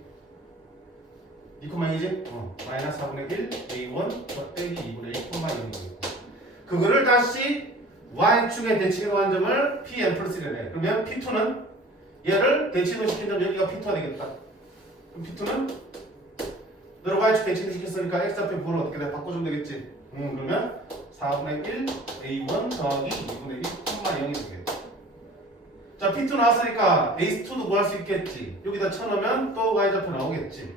2,0이지? 마이너스 4분의 1 A1 빼기 2분의 1, 0이고 그거를 다시 Y축의 대칭으로 한 점을 Pn 플러스 1에 그러면 P2는 얘를 대칭으로 시킨 점 여기가 P2가 되겠다. 그럼 P2는 너를 Y축 대칭을 시켰으니까 X좌표 부호를 어떻게 돼? 바꿔주면 되겠지? 그러면 4분의 1 A1 더하기 2분의 1, 0이 되겠다. 자 P2 나왔으니까 A2도 구할 수 있겠지. 여기다 쳐넣으면 또 Y좌표 나오겠지.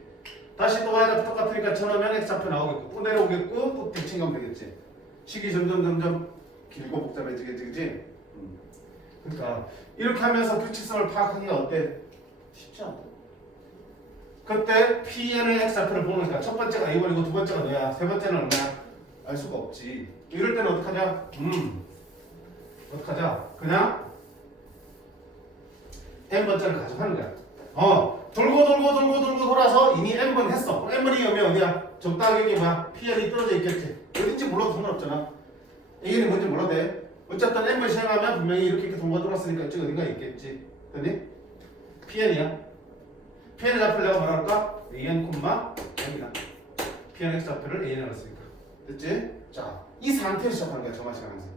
다시 또 Y좌표 똑같으니까 쳐넣으면 X좌표 나오겠고 또 내려오겠고 또 대칭하면 되겠지. 식이 점점 길고 복잡해지겠지, 그치? 그러니까 이렇게 하면서 규칙성을 파악하기가 어때? 쉽지 않다. 그때 Pn의 X좌표를 보니까 첫 번째가 A1이고 두 번째가 너야. 세 번째는 얼마야? 알 수가 없지. 이럴 때는 어떡하자? 어떡하자? 그냥 n번째를 가져가는 거야. 돌고 돌아서 이미 n번 했어. n번이 오면 어디야? 적당히 여기 뭐야? Pn이 떨어져 있겠지. 어딘지 몰라도 상관없잖아. A는 뭔지 몰라도 돼. 어쨌든 n번 시행하면 분명히 이렇게 동거 돌았으니까 이쪽 어딘가 있겠지. 됐니? Pn이야. Pn의 좌표를 내가 뭐라 할까? an, N이다. Pn x 좌표를 an에 넣었으니까. 됐지? 자, 이 상태에서 시작하는 거야. 점화 시간 항상.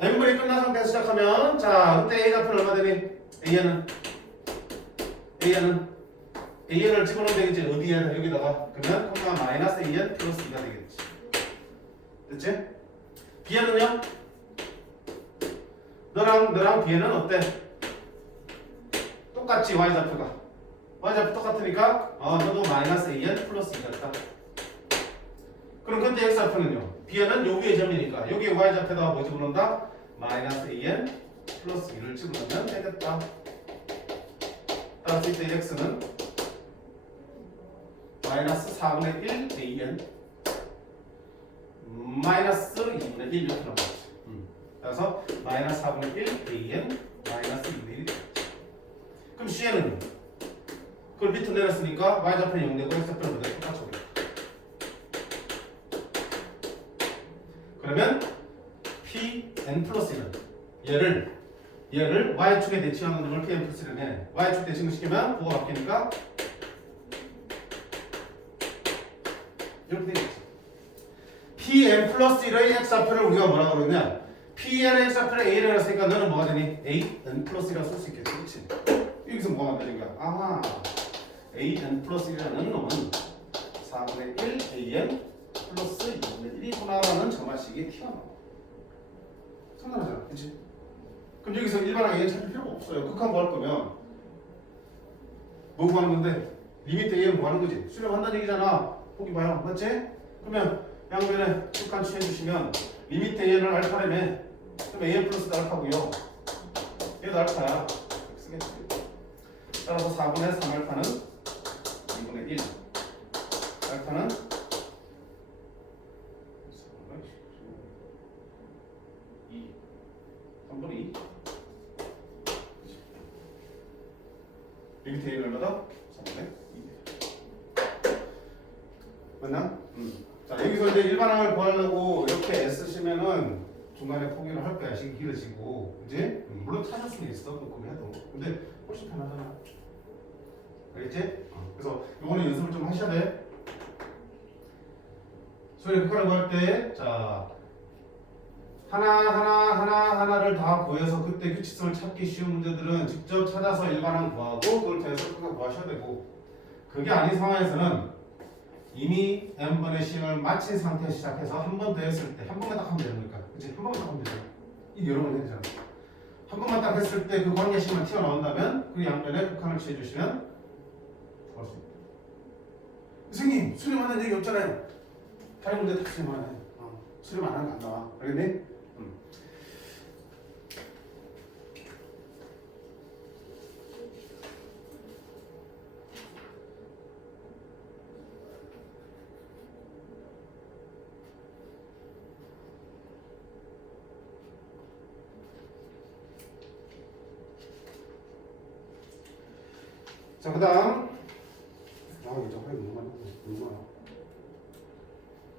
n번이 끝난 상태에서 시작하면 자, 그때 a 좌표는 얼마 되니? an을 집어넣으면 되겠지. 어디에? 여기다가. 그러면 콤마 마이너스 an 플러스 2가 되겠지. 됐지? B에는요? 너랑 B에는 어때? 똑같지 y좌표가. y좌표 똑같으니까 너도 마이너스 AN 플러스 2였다. 그럼 근데 x좌표는요? B에는 요 위에 점이니까 여기에 y좌표에다가 뭐 집어넣는다? 마이너스 AN 플러스 2를 집어넣으면 되겠다. 따라서 이때 x는 마이너스 4분의 1 AN 마이너스 2분의 1 이렇게 나오겠지. 따라서 마이너스 4분의 1 AN 마이너스 2분의 1이 되겠지. 그럼 C에는 그걸 밑으로 내렸으니까 y좌표는 0되고 x좌표는 그대로 똑같이 오겠다. 그러면 Pn 플러스 1은 얘를 y축에 대칭하는 놈을 Pn 플러스 1을 해. y축 대칭을 시키면 부호가 바뀌니까 이렇게 되겠지. Pn 플러스 1의 x좌표를 우리가 뭐라고 그러냐? Pn의 x좌표를 A라고 했으니까 너는 뭐가 되니? An 플러스 1이라고 쓸 수 있겠지. 그치? 여기서 뭐가 만들어진 거야? 아하, An 플러스 1이라는 놈은 4분의 1 An 플러스 2분의 1이구나라는 점화식이 튀어나와. 상관하잖아. 그치? 그럼 여기서 일반하게 An 찾을 필요가 없어요. 극한 구할 거면 뭐 구하는 건데? 리미트 An 구하는 거지. 수렴한다는 얘기잖아. 보기 봐요. 맞지? 그러면 양변에 극한 취해주시면 리미트 An을 알파라며. 그럼 An 플러스 알파고요. 얘도 알파야. 쓰겠지. 따라서 4분의 3알파는 2분의 1. 알파는 2. 3분의 2. 리미트 A는 얼마다? 3분의 2. 맞나? 자, 여기서 이제 일반항을 구하려고 이렇게 애쓰시면은 중간에 포기를 할 거야. 시기 길어지고. 그지? 물론 찾을 수는 있어. 그거 해도. 근데 훨씬 편하잖아. 알겠지? 그래서 요거는 연습을 좀 하셔야 돼. 소리 극한을 구할 때, 자, 하나를 다 구해서 그때 규칙성을 찾기 쉬운 문제들은 직접 찾아서 일반항 구하고 그걸 통해서 극한 구하셔야 되고, 그게 아닌 상황에서는 이미 n번의 시행을 마친 상태에서 시작해서 한 번 더 했을 때 한 번만 딱 하면 되는 거니까. 그치? 한 번만 딱 하면 되잖아. 이게 여러 번 해야 되잖아. 한 번만 딱 했을 때 그 관계식만 튀어나온다면 그 양변에 극한을 취해주시면 구할 수 있다. 선생님 수렴하는 얘기 없잖아요. 다른 문제 다 수렴 안 해. 수렴 안 하는 거 안 나와. 알겠니? 자, 그 다음 이거 화이 너무 많아.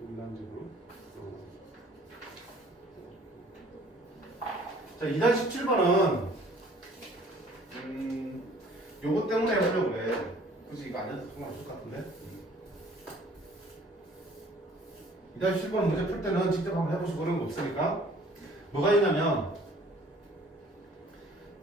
인간적으로 자, 2-17번은 요거 때문에 하려고 그래. 굳이 이거 안 해도 상관없을 것 같은데. 2-17번 문제 풀 때는 직접 한번 해보시고 그런 거 없으니까 뭐가 있냐면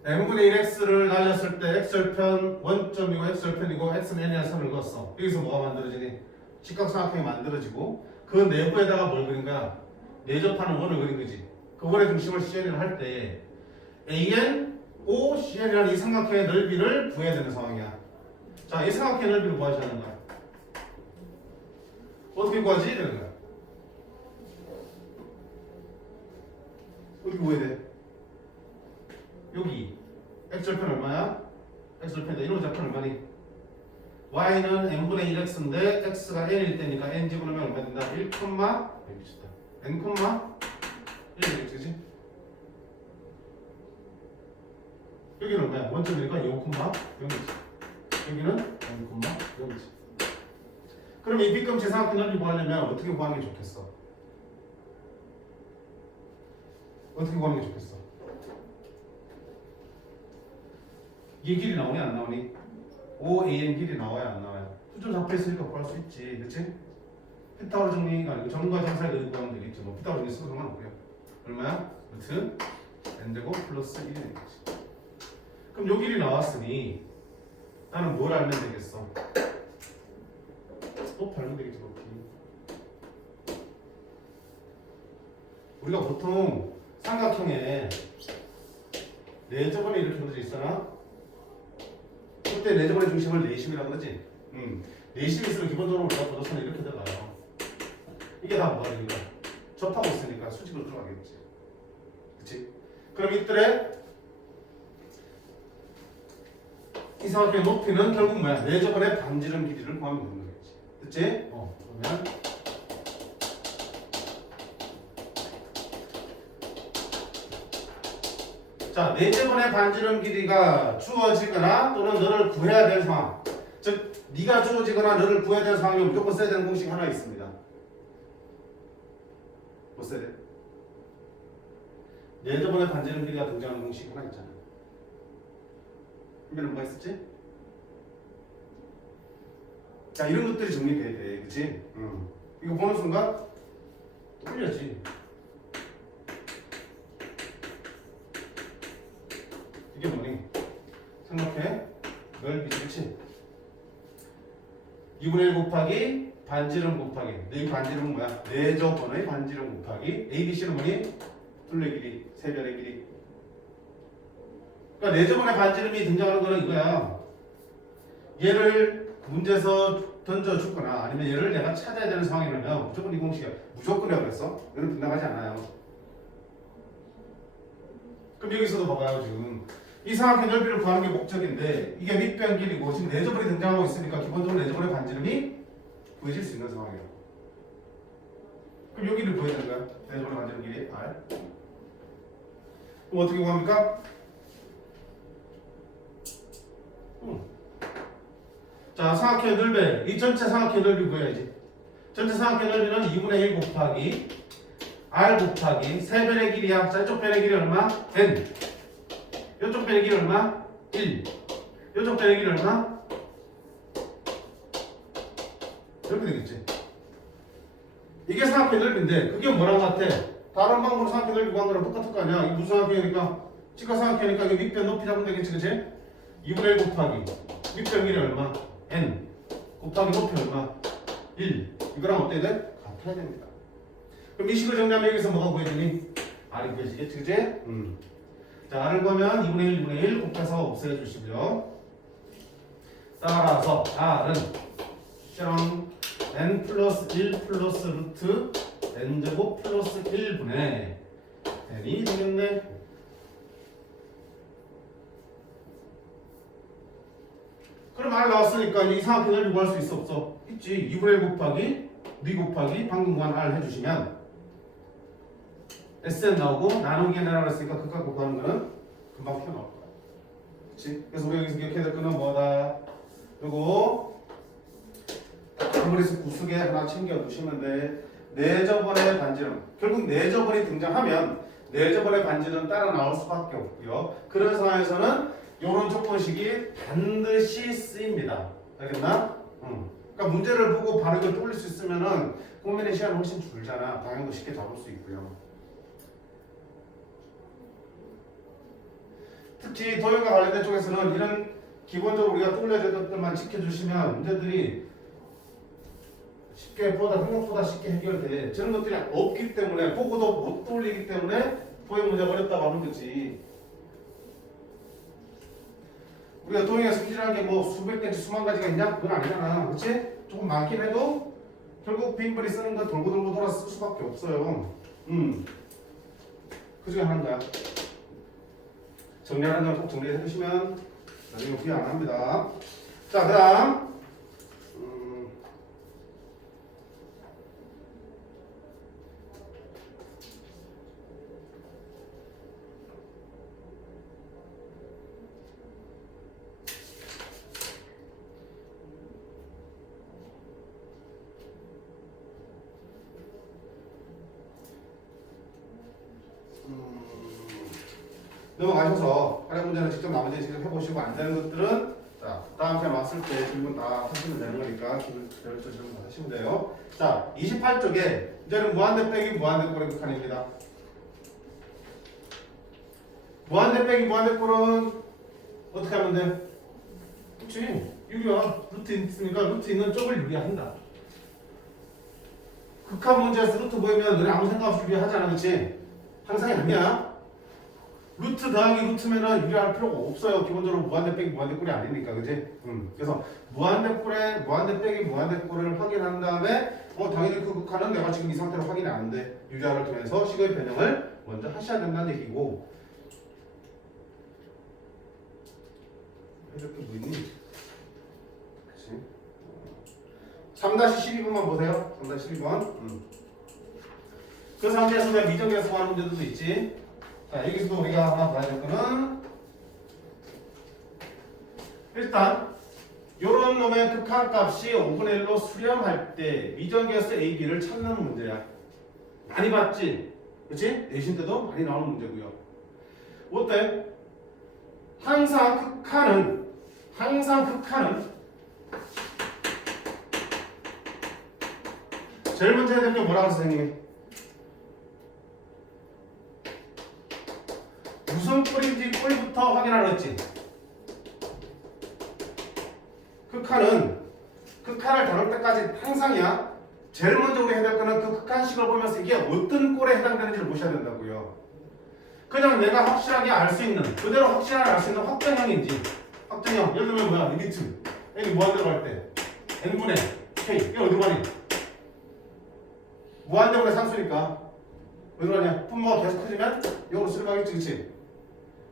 n분의 1x를 날렸을 때 x절편 원점이고 x절편이고 x는 n이라는 선을 그었어. 여기서 뭐가 만들어지니? 직각삼각형이 만들어지고 그 내부에다가 뭘 그린 거야? 내접하는 원을 그린 거지. 그 원의 중심을 CN을 할 때 AN, O, CN이라는 이 삼각형의 넓이를 구해야 되는 상황이야. 자, 이 삼각형의 넓이를 구하셔야 하는 거야. 어떻게 구하지? 이러는 거야. 어떻게 구해야 돼? 여기 x절편 얼마야? x절편인데 이놈의 좌편 얼마니? y는 n분의 1x인데 x가 n일 때니까 n 집어넣으면 얼마 된다? 1, n, 1 되겠지, 그치? 여기는 얼마야? 원점이니까 0, 0이지. 여기는 0, 0이지. 그럼 이 빗금치 삼각형 넓이 구하려면 어떻게 구하는 게 좋겠어? 어떻게 구하는 게 좋겠어? 이 길이 나오니 안 나오니? OAN 길이 나와야 안 나와요? 수준 잡혀 있으니까 구할 수 있지, 그치? 피타고라 정리가 아니고 정과 정사의 넓이 구하면 되겠죠. 뭐 피타고라 정리 쓰고 상관없고요. 얼마야? 루트 n제곱 플러스 1이 되겠지. 그럼 요 길이 나왔으니 나는 뭘 알면 되겠어? 높이 알면 되겠지, 높이. 우리가 보통 삼각형에 네저번에 이렇게 그려져 있잖아. 그때 네저번의 중심을 내심이라고 그러지. 내심이 있으면 기본적으로 우리가 도도선에 이렇게 들어가요. 이게 다 뭐가 되는 거야? 접하고 있으니까 수직으로 들어가겠지. 그치? 그럼 이들의 이 삼각형의 높이는 결국 뭐야? 네저번의 반지름 길이를 구하면 되는 거겠지. 그치? 그러면 자, 네제번의 반지름 길이가 주어지거나 또는 너를 구해야 될 상황. 즉, 네가 주어지거나 너를 구해야 될 상황이 무조건 써야 되는 공식이 하나 있습니다. 뭐 써야 돼? 네제번의 반지름 길이가 등장하는 공식이 하나 있잖아. 그러면 뭐가 있었지? 자, 이런 것들이 정리돼야 돼. 그치? 이거 보는 순간 떨려지. 이게 뭐니? 생각해. 넓이지, 그치? 2분의 1 곱하기 반지름 곱하기. 이 반지름은 뭐야? 네저번의 반지름 곱하기 ABC는 뭐니? 둘레 길이, 세 변의 길이. 그러니까 네저번의 반지름이 등장하는 거는 이거야. 얘를 문제에서 던져주거나 아니면 얘를 내가 찾아야 되는 상황이라면 무조건 이 공식이야. 무조건이라고 그랬어? 얘는 빗나가지 않아요. 그럼 여기서도 봐봐요. 지금 이 삼각형 넓이를 구하는 게 목적인데 이게 밑변 길이고 지금 네저번이 등장하고 있으니까 기본적으로 네저번의 반지름이 구해질 수 있는 상황이에요. 그럼 여기를 구해야 되는 거야. 네저번의 반지름 길이 R. 그럼 어떻게 구합니까? 자, 삼각형 넓이, 이 전체 삼각형 넓이 구해야지. 전체 삼각형 넓이는 2분의 1 곱하기 R 곱하기 세 변의 길이야. 자, 이쪽 변의 길이 얼마? N. 이쪽 변의 길이 얼마? 1. 이쪽 변의 길이 얼마? 이렇게 되겠지. 이게 삼각형 넓이인데 그게 뭐랑 같아? 다른 방법으로 삼각형 넓이 구한 거랑 똑같을 거 아니야. 이게 무슨 삼각형이니까? 직각삼각형이니까 이게 밑변 높이 잡으면 되겠지, 그치? 2분의 1 곱하기 밑변 길이 얼마? N 곱하기 높이 얼마? 1. 이거랑 어때야 돼? 같아야 됩니다. 그럼 이 식을 정리하면 여기서 뭐가 구해지니? R이 구해지겠지, 그치? 자, R을 구하면 2분의 1, 2분의 1 곱해서 없애주시고요. 따라서 R은 정 N 플러스 1 플러스 루트 N제곱 플러스 1분의 N이 되겠네. 그럼 R 나왔으니까 이 삼각형 넓이 구할 수 있어 없어? 있지. 2분의 1 곱하기 V 곱하기 방금 구한 R 해주시면 SN 나오고 나누기에 내라고 했으니까 극과 극하는 거는 금방 튀어나올 거야. 그치? 그래서 우리 여기서 기억해야 될 거는 뭐다? 그리고 머릿속 구석에 하나 챙겨두시면 돼. 네저번의 반지름. 결국 네저번이 등장하면 네저번의 반지름 따라 나올 수밖에 없고요. 그런 상황에서는 이런 조건식이 반드시 쓰입니다. 알겠나? 그러니까 문제를 보고 바로 이걸 떠올릴 수 있으면은 고민의 시간이 훨씬 줄잖아. 방향도 쉽게 잡을 수 있고요. 특히 도형과 관련된 쪽에서는 이런 기본적으로 우리가 떠올려야 될 것들만 지켜주시면 문제들이 생각보다 쉽게 해결돼. 저런 것들이 없기 때문에 보고도 못 떠올리기 때문에 도형 문제가 어렵다고 하는 거지. 우리가 도형에서 기준한 게 뭐 수백 개씩 수만 가지가 있냐? 그건 아니잖아. 그렇지? 조금 많긴 해도 결국 빈번히 쓰는 거 돌고 돌고 돌아 쓸 수밖에 없어요. 그 중에 하나인 거야. 정리하는 건 꼭 정리해 주시면 나중에 후회 안 합니다. 자, 그 다음 넘어가셔서 하는 문제는 직접 나머지 직접 해보시고 안 되는 것들은 자 다음 시간 왔을 때 질문 다 하시면 되는 거니까 기울여서 질문 다 하시면 돼요. 자 28쪽에 이제는 무한대 빼기 무한대꼴의 극한입니다. 무한대 빼기 무한대꼴은 어떻게 하면 돼? 그렇지 유리야. 루트 있으니까 루트 있는 쪽을 유리한다. 극한 문제에서 루트 보이면 너네 아무 생각 없이 유리하잖아. 그렇지? 항상이 아니야. 루트 더하기 루트면은 유리할 필요가 없어요. 기본적으로 무한대 빼기 무한대 꼴이 아니니까, 그지? 그래서 무한대 꼴에 무한대 빼기 무한대 꼴을 확인한 다음에 당연히 그 극한은 내가 지금 이 상태로 확인이 안 돼. 유리화를 통해서 식의 변형을 먼저 하셔야 된다는 얘기고. 해줄 게 뭐 있니? 그치? 3-12번만 보세요. 3-12번. 그 상태에서 내가 미정계에서 하는 문제들도 있지. 자, 여기서도 우리가 하나 봐야 될 거는 일단 요런 놈의 극한값이 5분의 1로 수렴할 때 미정계에서 A, B를 찾는 문제야. 많이 봤지? 그치? 내신 때도 많이 나오는 문제고요. 어때? 항상 극한은 제일 먼저 해야 될 게 뭐라고 했어, 선생님이? 무슨 꼴인지 꼴부터 확인하라 했지. 극한을 다룰 때까지 항상이야. 제일 먼저 우리 해야 될 거는 그 극한식을 보면서 이게 어떤 꼴에 해당되는지를 보셔야 된다고요. 그냥 내가 확실하게 알 수 있는, 그대로 확실하게 알 수 있는 확정형인지. 확정형, 예를 들면 뭐야? 리미트. 여기 무한대로 할 때 n분의 k. 이게 어디 가니? 무한대분의 상수니까 어디 가냐? 분모가 계속 커지면 이거로 수렴하겠지, 그치?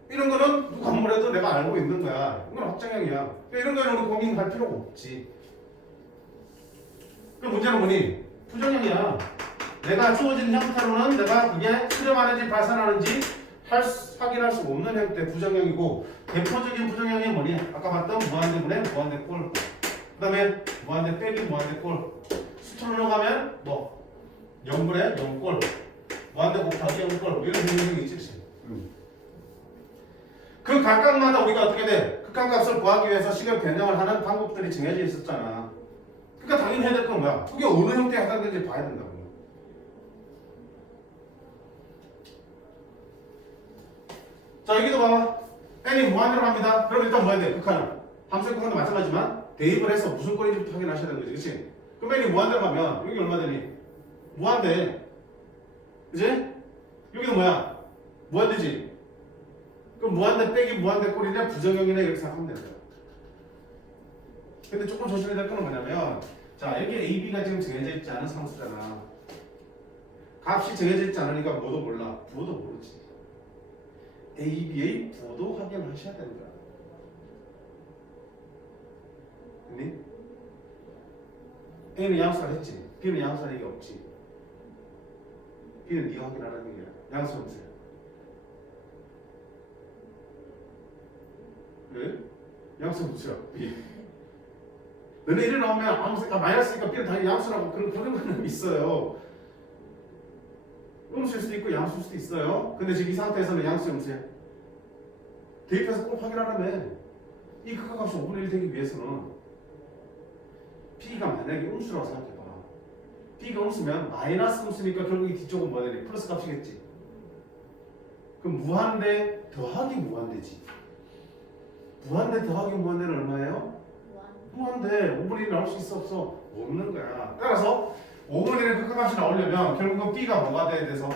이런 거는 누가 아무래도 내가 알고 있는 거야. 이건 확정형이야. 이런 거는 우리 고민할 필요가 없지. 그 문제는 뭐니? 부정형이야. 내가 주어진 형태로는 내가 그게 수렴하는지 발산하는지 확인할 수 없는 형태 부정형이고, 대표적인 부정형이 뭐니? 아까 봤던 무한대분의 무한대꼴, 그 다음에 무한대 빼기 무한대꼴, 수천으로 가면 뭐 0분의 0꼴, 무한대 곱하기 0꼴, 이런 부정형이 있지. 그 각각마다 우리가 어떻게 돼? 극한값을 구하기 위해서 식의 변형을 하는 방법들이 정해져 있었잖아. 그러니까 당연히 해야 될 건 뭐야? 그게 어느 형태에 해당되는지 봐야 된다고. 자, 여기도 봐봐. n이 무한대로 갑니다. 그럼 일단 뭐 해야 돼? 극한은. 함수의 극한도 마찬가지지만 대입을 해서 무슨 꼴인지 확인하셔야 되는 거지. 그치? 그럼 n이 무한대로 가면 여기 얼마 되니? 무한대. 그치? 여기도 뭐야? 무한대지? 그럼 무한대 빼기 무한대 꼴이냐 부정형이냐 이렇게 생각하면 되는 거야. 근데 조금 조심해야 될 건 뭐냐면, 자, 여기 A, B가 지금 정해져 있지 않은 상수잖아. 값이 정해져 있지 않으니까 뭐도 몰라. 부호도 모르지. A, B의 부호도 확인을 하셔야 되는 거야. 됐니? A는 양수를 했지. B는 양수할 얘기 없지. B는 네가 확인하라는 얘기야. 양수 없어요. 왜? 양수 무수야. B. 너네 1이 나오면 아무 마이너스니까 B는 당연히 양수라고 그런 거는 있어요. 음수일 수도 있고 양수일 수도 있어요. 근데 지금 이 상태에서는 양수 음수야. 대입해서 꼭 확인하라며. 이 극한값이 5분의 1 되기 위해서는 B가 만약에 음수라고 생각해봐. B가 음수면 마이너스 음수니까 결국 이 뒤쪽은 뭐야 되니? 플러스 값이겠지. 그럼 무한대 더하기 무한대지. 무한대 더하기 무한대는 얼마예요? 무한대. 5분의 1이 나올 수 있어 없어? 없는 거야. 따라서 5분의 1의 극한값이 나오려면 결국은 B가 뭐가 돼야 돼서?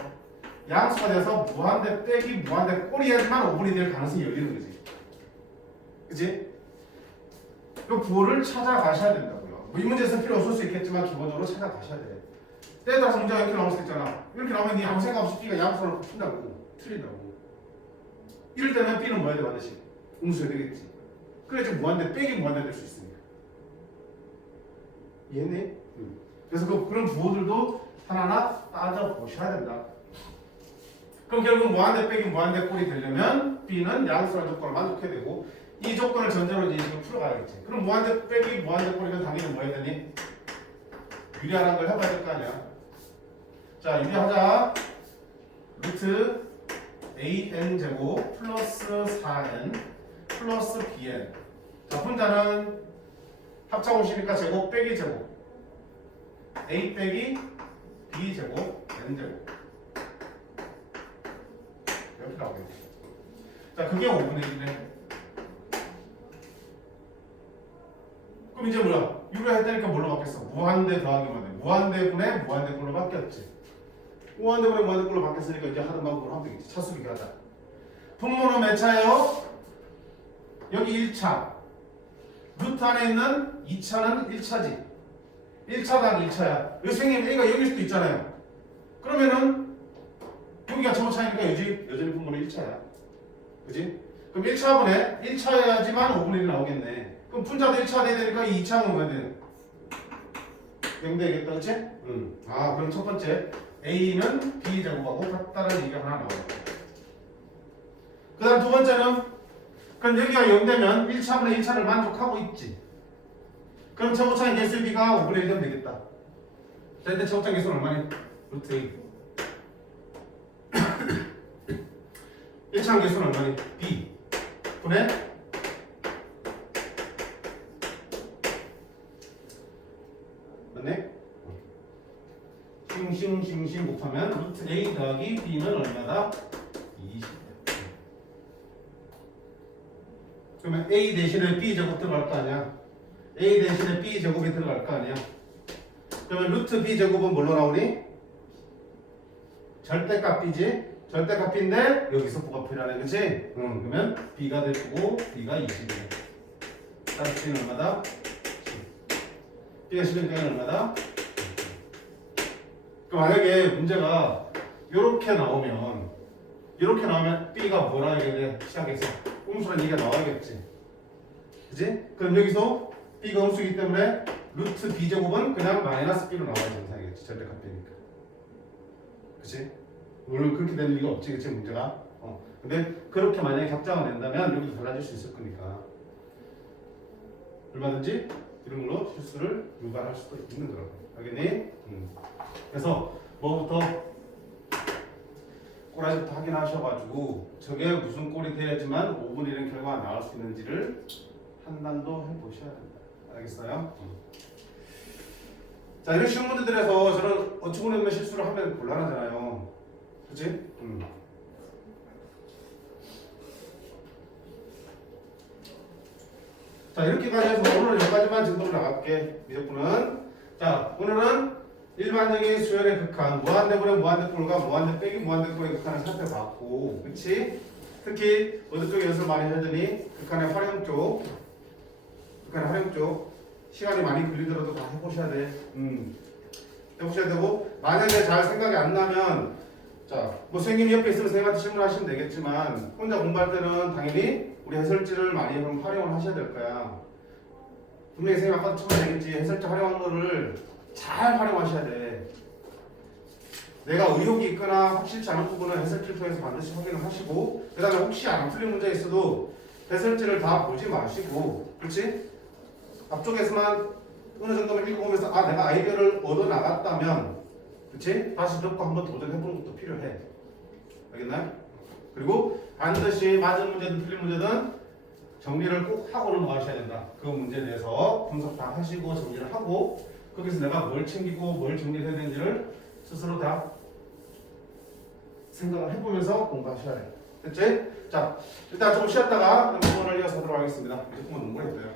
양수가 돼서 무한대 빼기 무한대 꼴이야지만 5분의 1이 될 가능성이 열리는 거지. 그치? 그 부호를 찾아가셔야 된다고요. 뭐 이 문제에서 필요 없을 수 있겠지만 기본적으로 찾아가셔야 돼. 때에 따라서 문제가 이렇게 나올 수 있잖아. 이렇게 나오면 네 아무 생각 없이 B가 양수를 푼다고. 틀린다고. 이럴 때는 B는 뭐야 돼 반드시? 음수여야 되겠지. 그래야지 무한대 빼기 무한대 될 수 있으니까. 이해했니? 그래서 그런 부호들도 하나하나 따져보셔야 된다. 그럼 결국 무한대 빼기 무한대 꼴이 되려면 B는 양수라는 조건을 만족해야 되고, 이 조건을 전제로 이제 지금 풀어가야겠지. 그럼 무한대 빼기 무한대 꼴이면 당연히 뭐 해야 되니? 유리하라는 걸 해봐야 될 거 아니야. 자, 유리하자. 루트 an 제곱 플러스 4n 플러스 bn. 자, 혼자는 합창 50이니까 제곱 빼기 제곱 a 빼기 b 제곱 n 제곱 이렇게 나오겠지. 자, 그게 5분의 1이네. 그럼 이제 뭐야? 유리했다니까 뭘로 바뀌었어? 무한대 더하기 무한대. 무한대분의 무한대꼴로 바뀌었지. 무한대분의 무한대꼴로 바뀌었으니까 이제 하던 방법으로 하면 되겠지. 차수 비교하자. 분모는 몇 차예요? 여기 1차. 루트 안에 있는 2차는 1차지. 1차당 1차야. 여기 선생님 A가 여길 수도 있잖아요. 그러면은 여기가 제곱차니까 여전히 분모는 1차야. 그지? 그럼 1차분에 1차여야지만 5분의 1이 나오겠네. 그럼 분자도 1차 돼야 되니까 2차는 뭐야 돼? 0 되겠다. 그치? 아, 그럼 첫 번째 A는 B 제곱하고 같다는 얘기가 하나 나와요. 그 다음 두 번째는 그럼 여기가 0 되면 1차분의 1차를 만족하고 있지. 그럼 제곱차의 개수 B가 5분의 1 되면 되겠다. 자, 일단 제곱차 개수는 얼마니? 루트 A. 1차 개수는 얼마니? B 분의 맞네? 싱싱싱싱 곱하면 루트 A 더하기 B는 얼마다? 20. 그러면 A 대신에 B 제곱 들어갈 거 아니야? A 대신에 B 제곱이 들어갈 거 아니야? 그러면 루트 B 제곱은 뭘로 나오니? 절대값이지? 절대값인데 여기서 부가 필요하네, 그치? 그러면 B가 될 거고 B가 20이네. 따라서 B는 얼마다? 10. B가 10이니까 얼마다? 그 만약에 문제가 이렇게 나오면 B가 뭐라 해야 돼? 시작해서 음수라는 얘기가 나와야겠지. 그치? 그럼 여기서 B가 음수이기 때문에 루트 B제곱은 그냥 마이너스 B로 나와야 정상이겠지. 절대값이니까. 그치? 물론 그렇게 되는 리가 없지, 그치? 문제가. 근데 그렇게 만약에 격장을 낸다면 여기도 달라질 수 있을 거니까 얼마든지 이런 걸로 실수를 유발할 수도 있는 거라고. 알겠니? 그래서 뭐부터 꼬라지부터 확인하셔가지고 저게 무슨 꼴이 돼야지만 5분의 1은 결과가 나올 수 있는지를 판단도 해보셔야 된다. 알겠어요? 자, 이런 쉬운 문제들에서 저는 어찌 보면 실수를 하면 곤란하잖아요. 그치? 자, 이렇게까지 해서 오늘은 여기까지만 진도를 나갈게. 미적분은. 자, 오늘은 일반적인 수열의 극한, 무한대분의 무한대꼴과 무한대 빼기 무한대꼴의 극한을 살펴봤고, 그치? 특히 어느 쪽에 연습을 많이 하더니 극한의 활용 쪽, 시간이 많이 걸리더라도 다 해보셔야 돼. 해보셔야 되고, 만약에 잘 생각이 안 나면, 자, 뭐 선생님이 옆에 있으면 선생님한테 질문하시면 되겠지만, 혼자 공부할 때는 당연히 우리 해설지를 많이 그럼 활용을 하셔야 될 거야. 분명히 선생님 아까도 처음에 얘기했지, 해설지 활용한 거를 잘 활용하셔야 돼. 내가 의혹이 있거나 확실치 않은 부분은 해설지를 통해서 반드시 확인을 하시고, 그 다음에 혹시 안 풀린 문제 있어도 해설지를 다 보지 마시고, 그렇지? 앞쪽에서만 어느 정도만 읽어보면서 아, 내가 아이디어를 얻어 나갔다면, 그렇지? 다시 듣고 한번 도전해보는 것도 필요해. 알겠나요? 그리고 반드시 맞은 문제든 틀린 문제든 정리를 꼭 하고 넘어가셔야 된다. 그 문제에 대해서 분석 다 하시고 정리를 하고, 거기서 내가 뭘 챙기고 뭘 정리해야 되는지를 스스로 다 생각을 해보면서 공부하셔야 돼. 됐지? 자, 일단 좀 쉬었다가 오늘 이어서 하도록 하겠습니다. 이제 공부 너무 오래 했어요.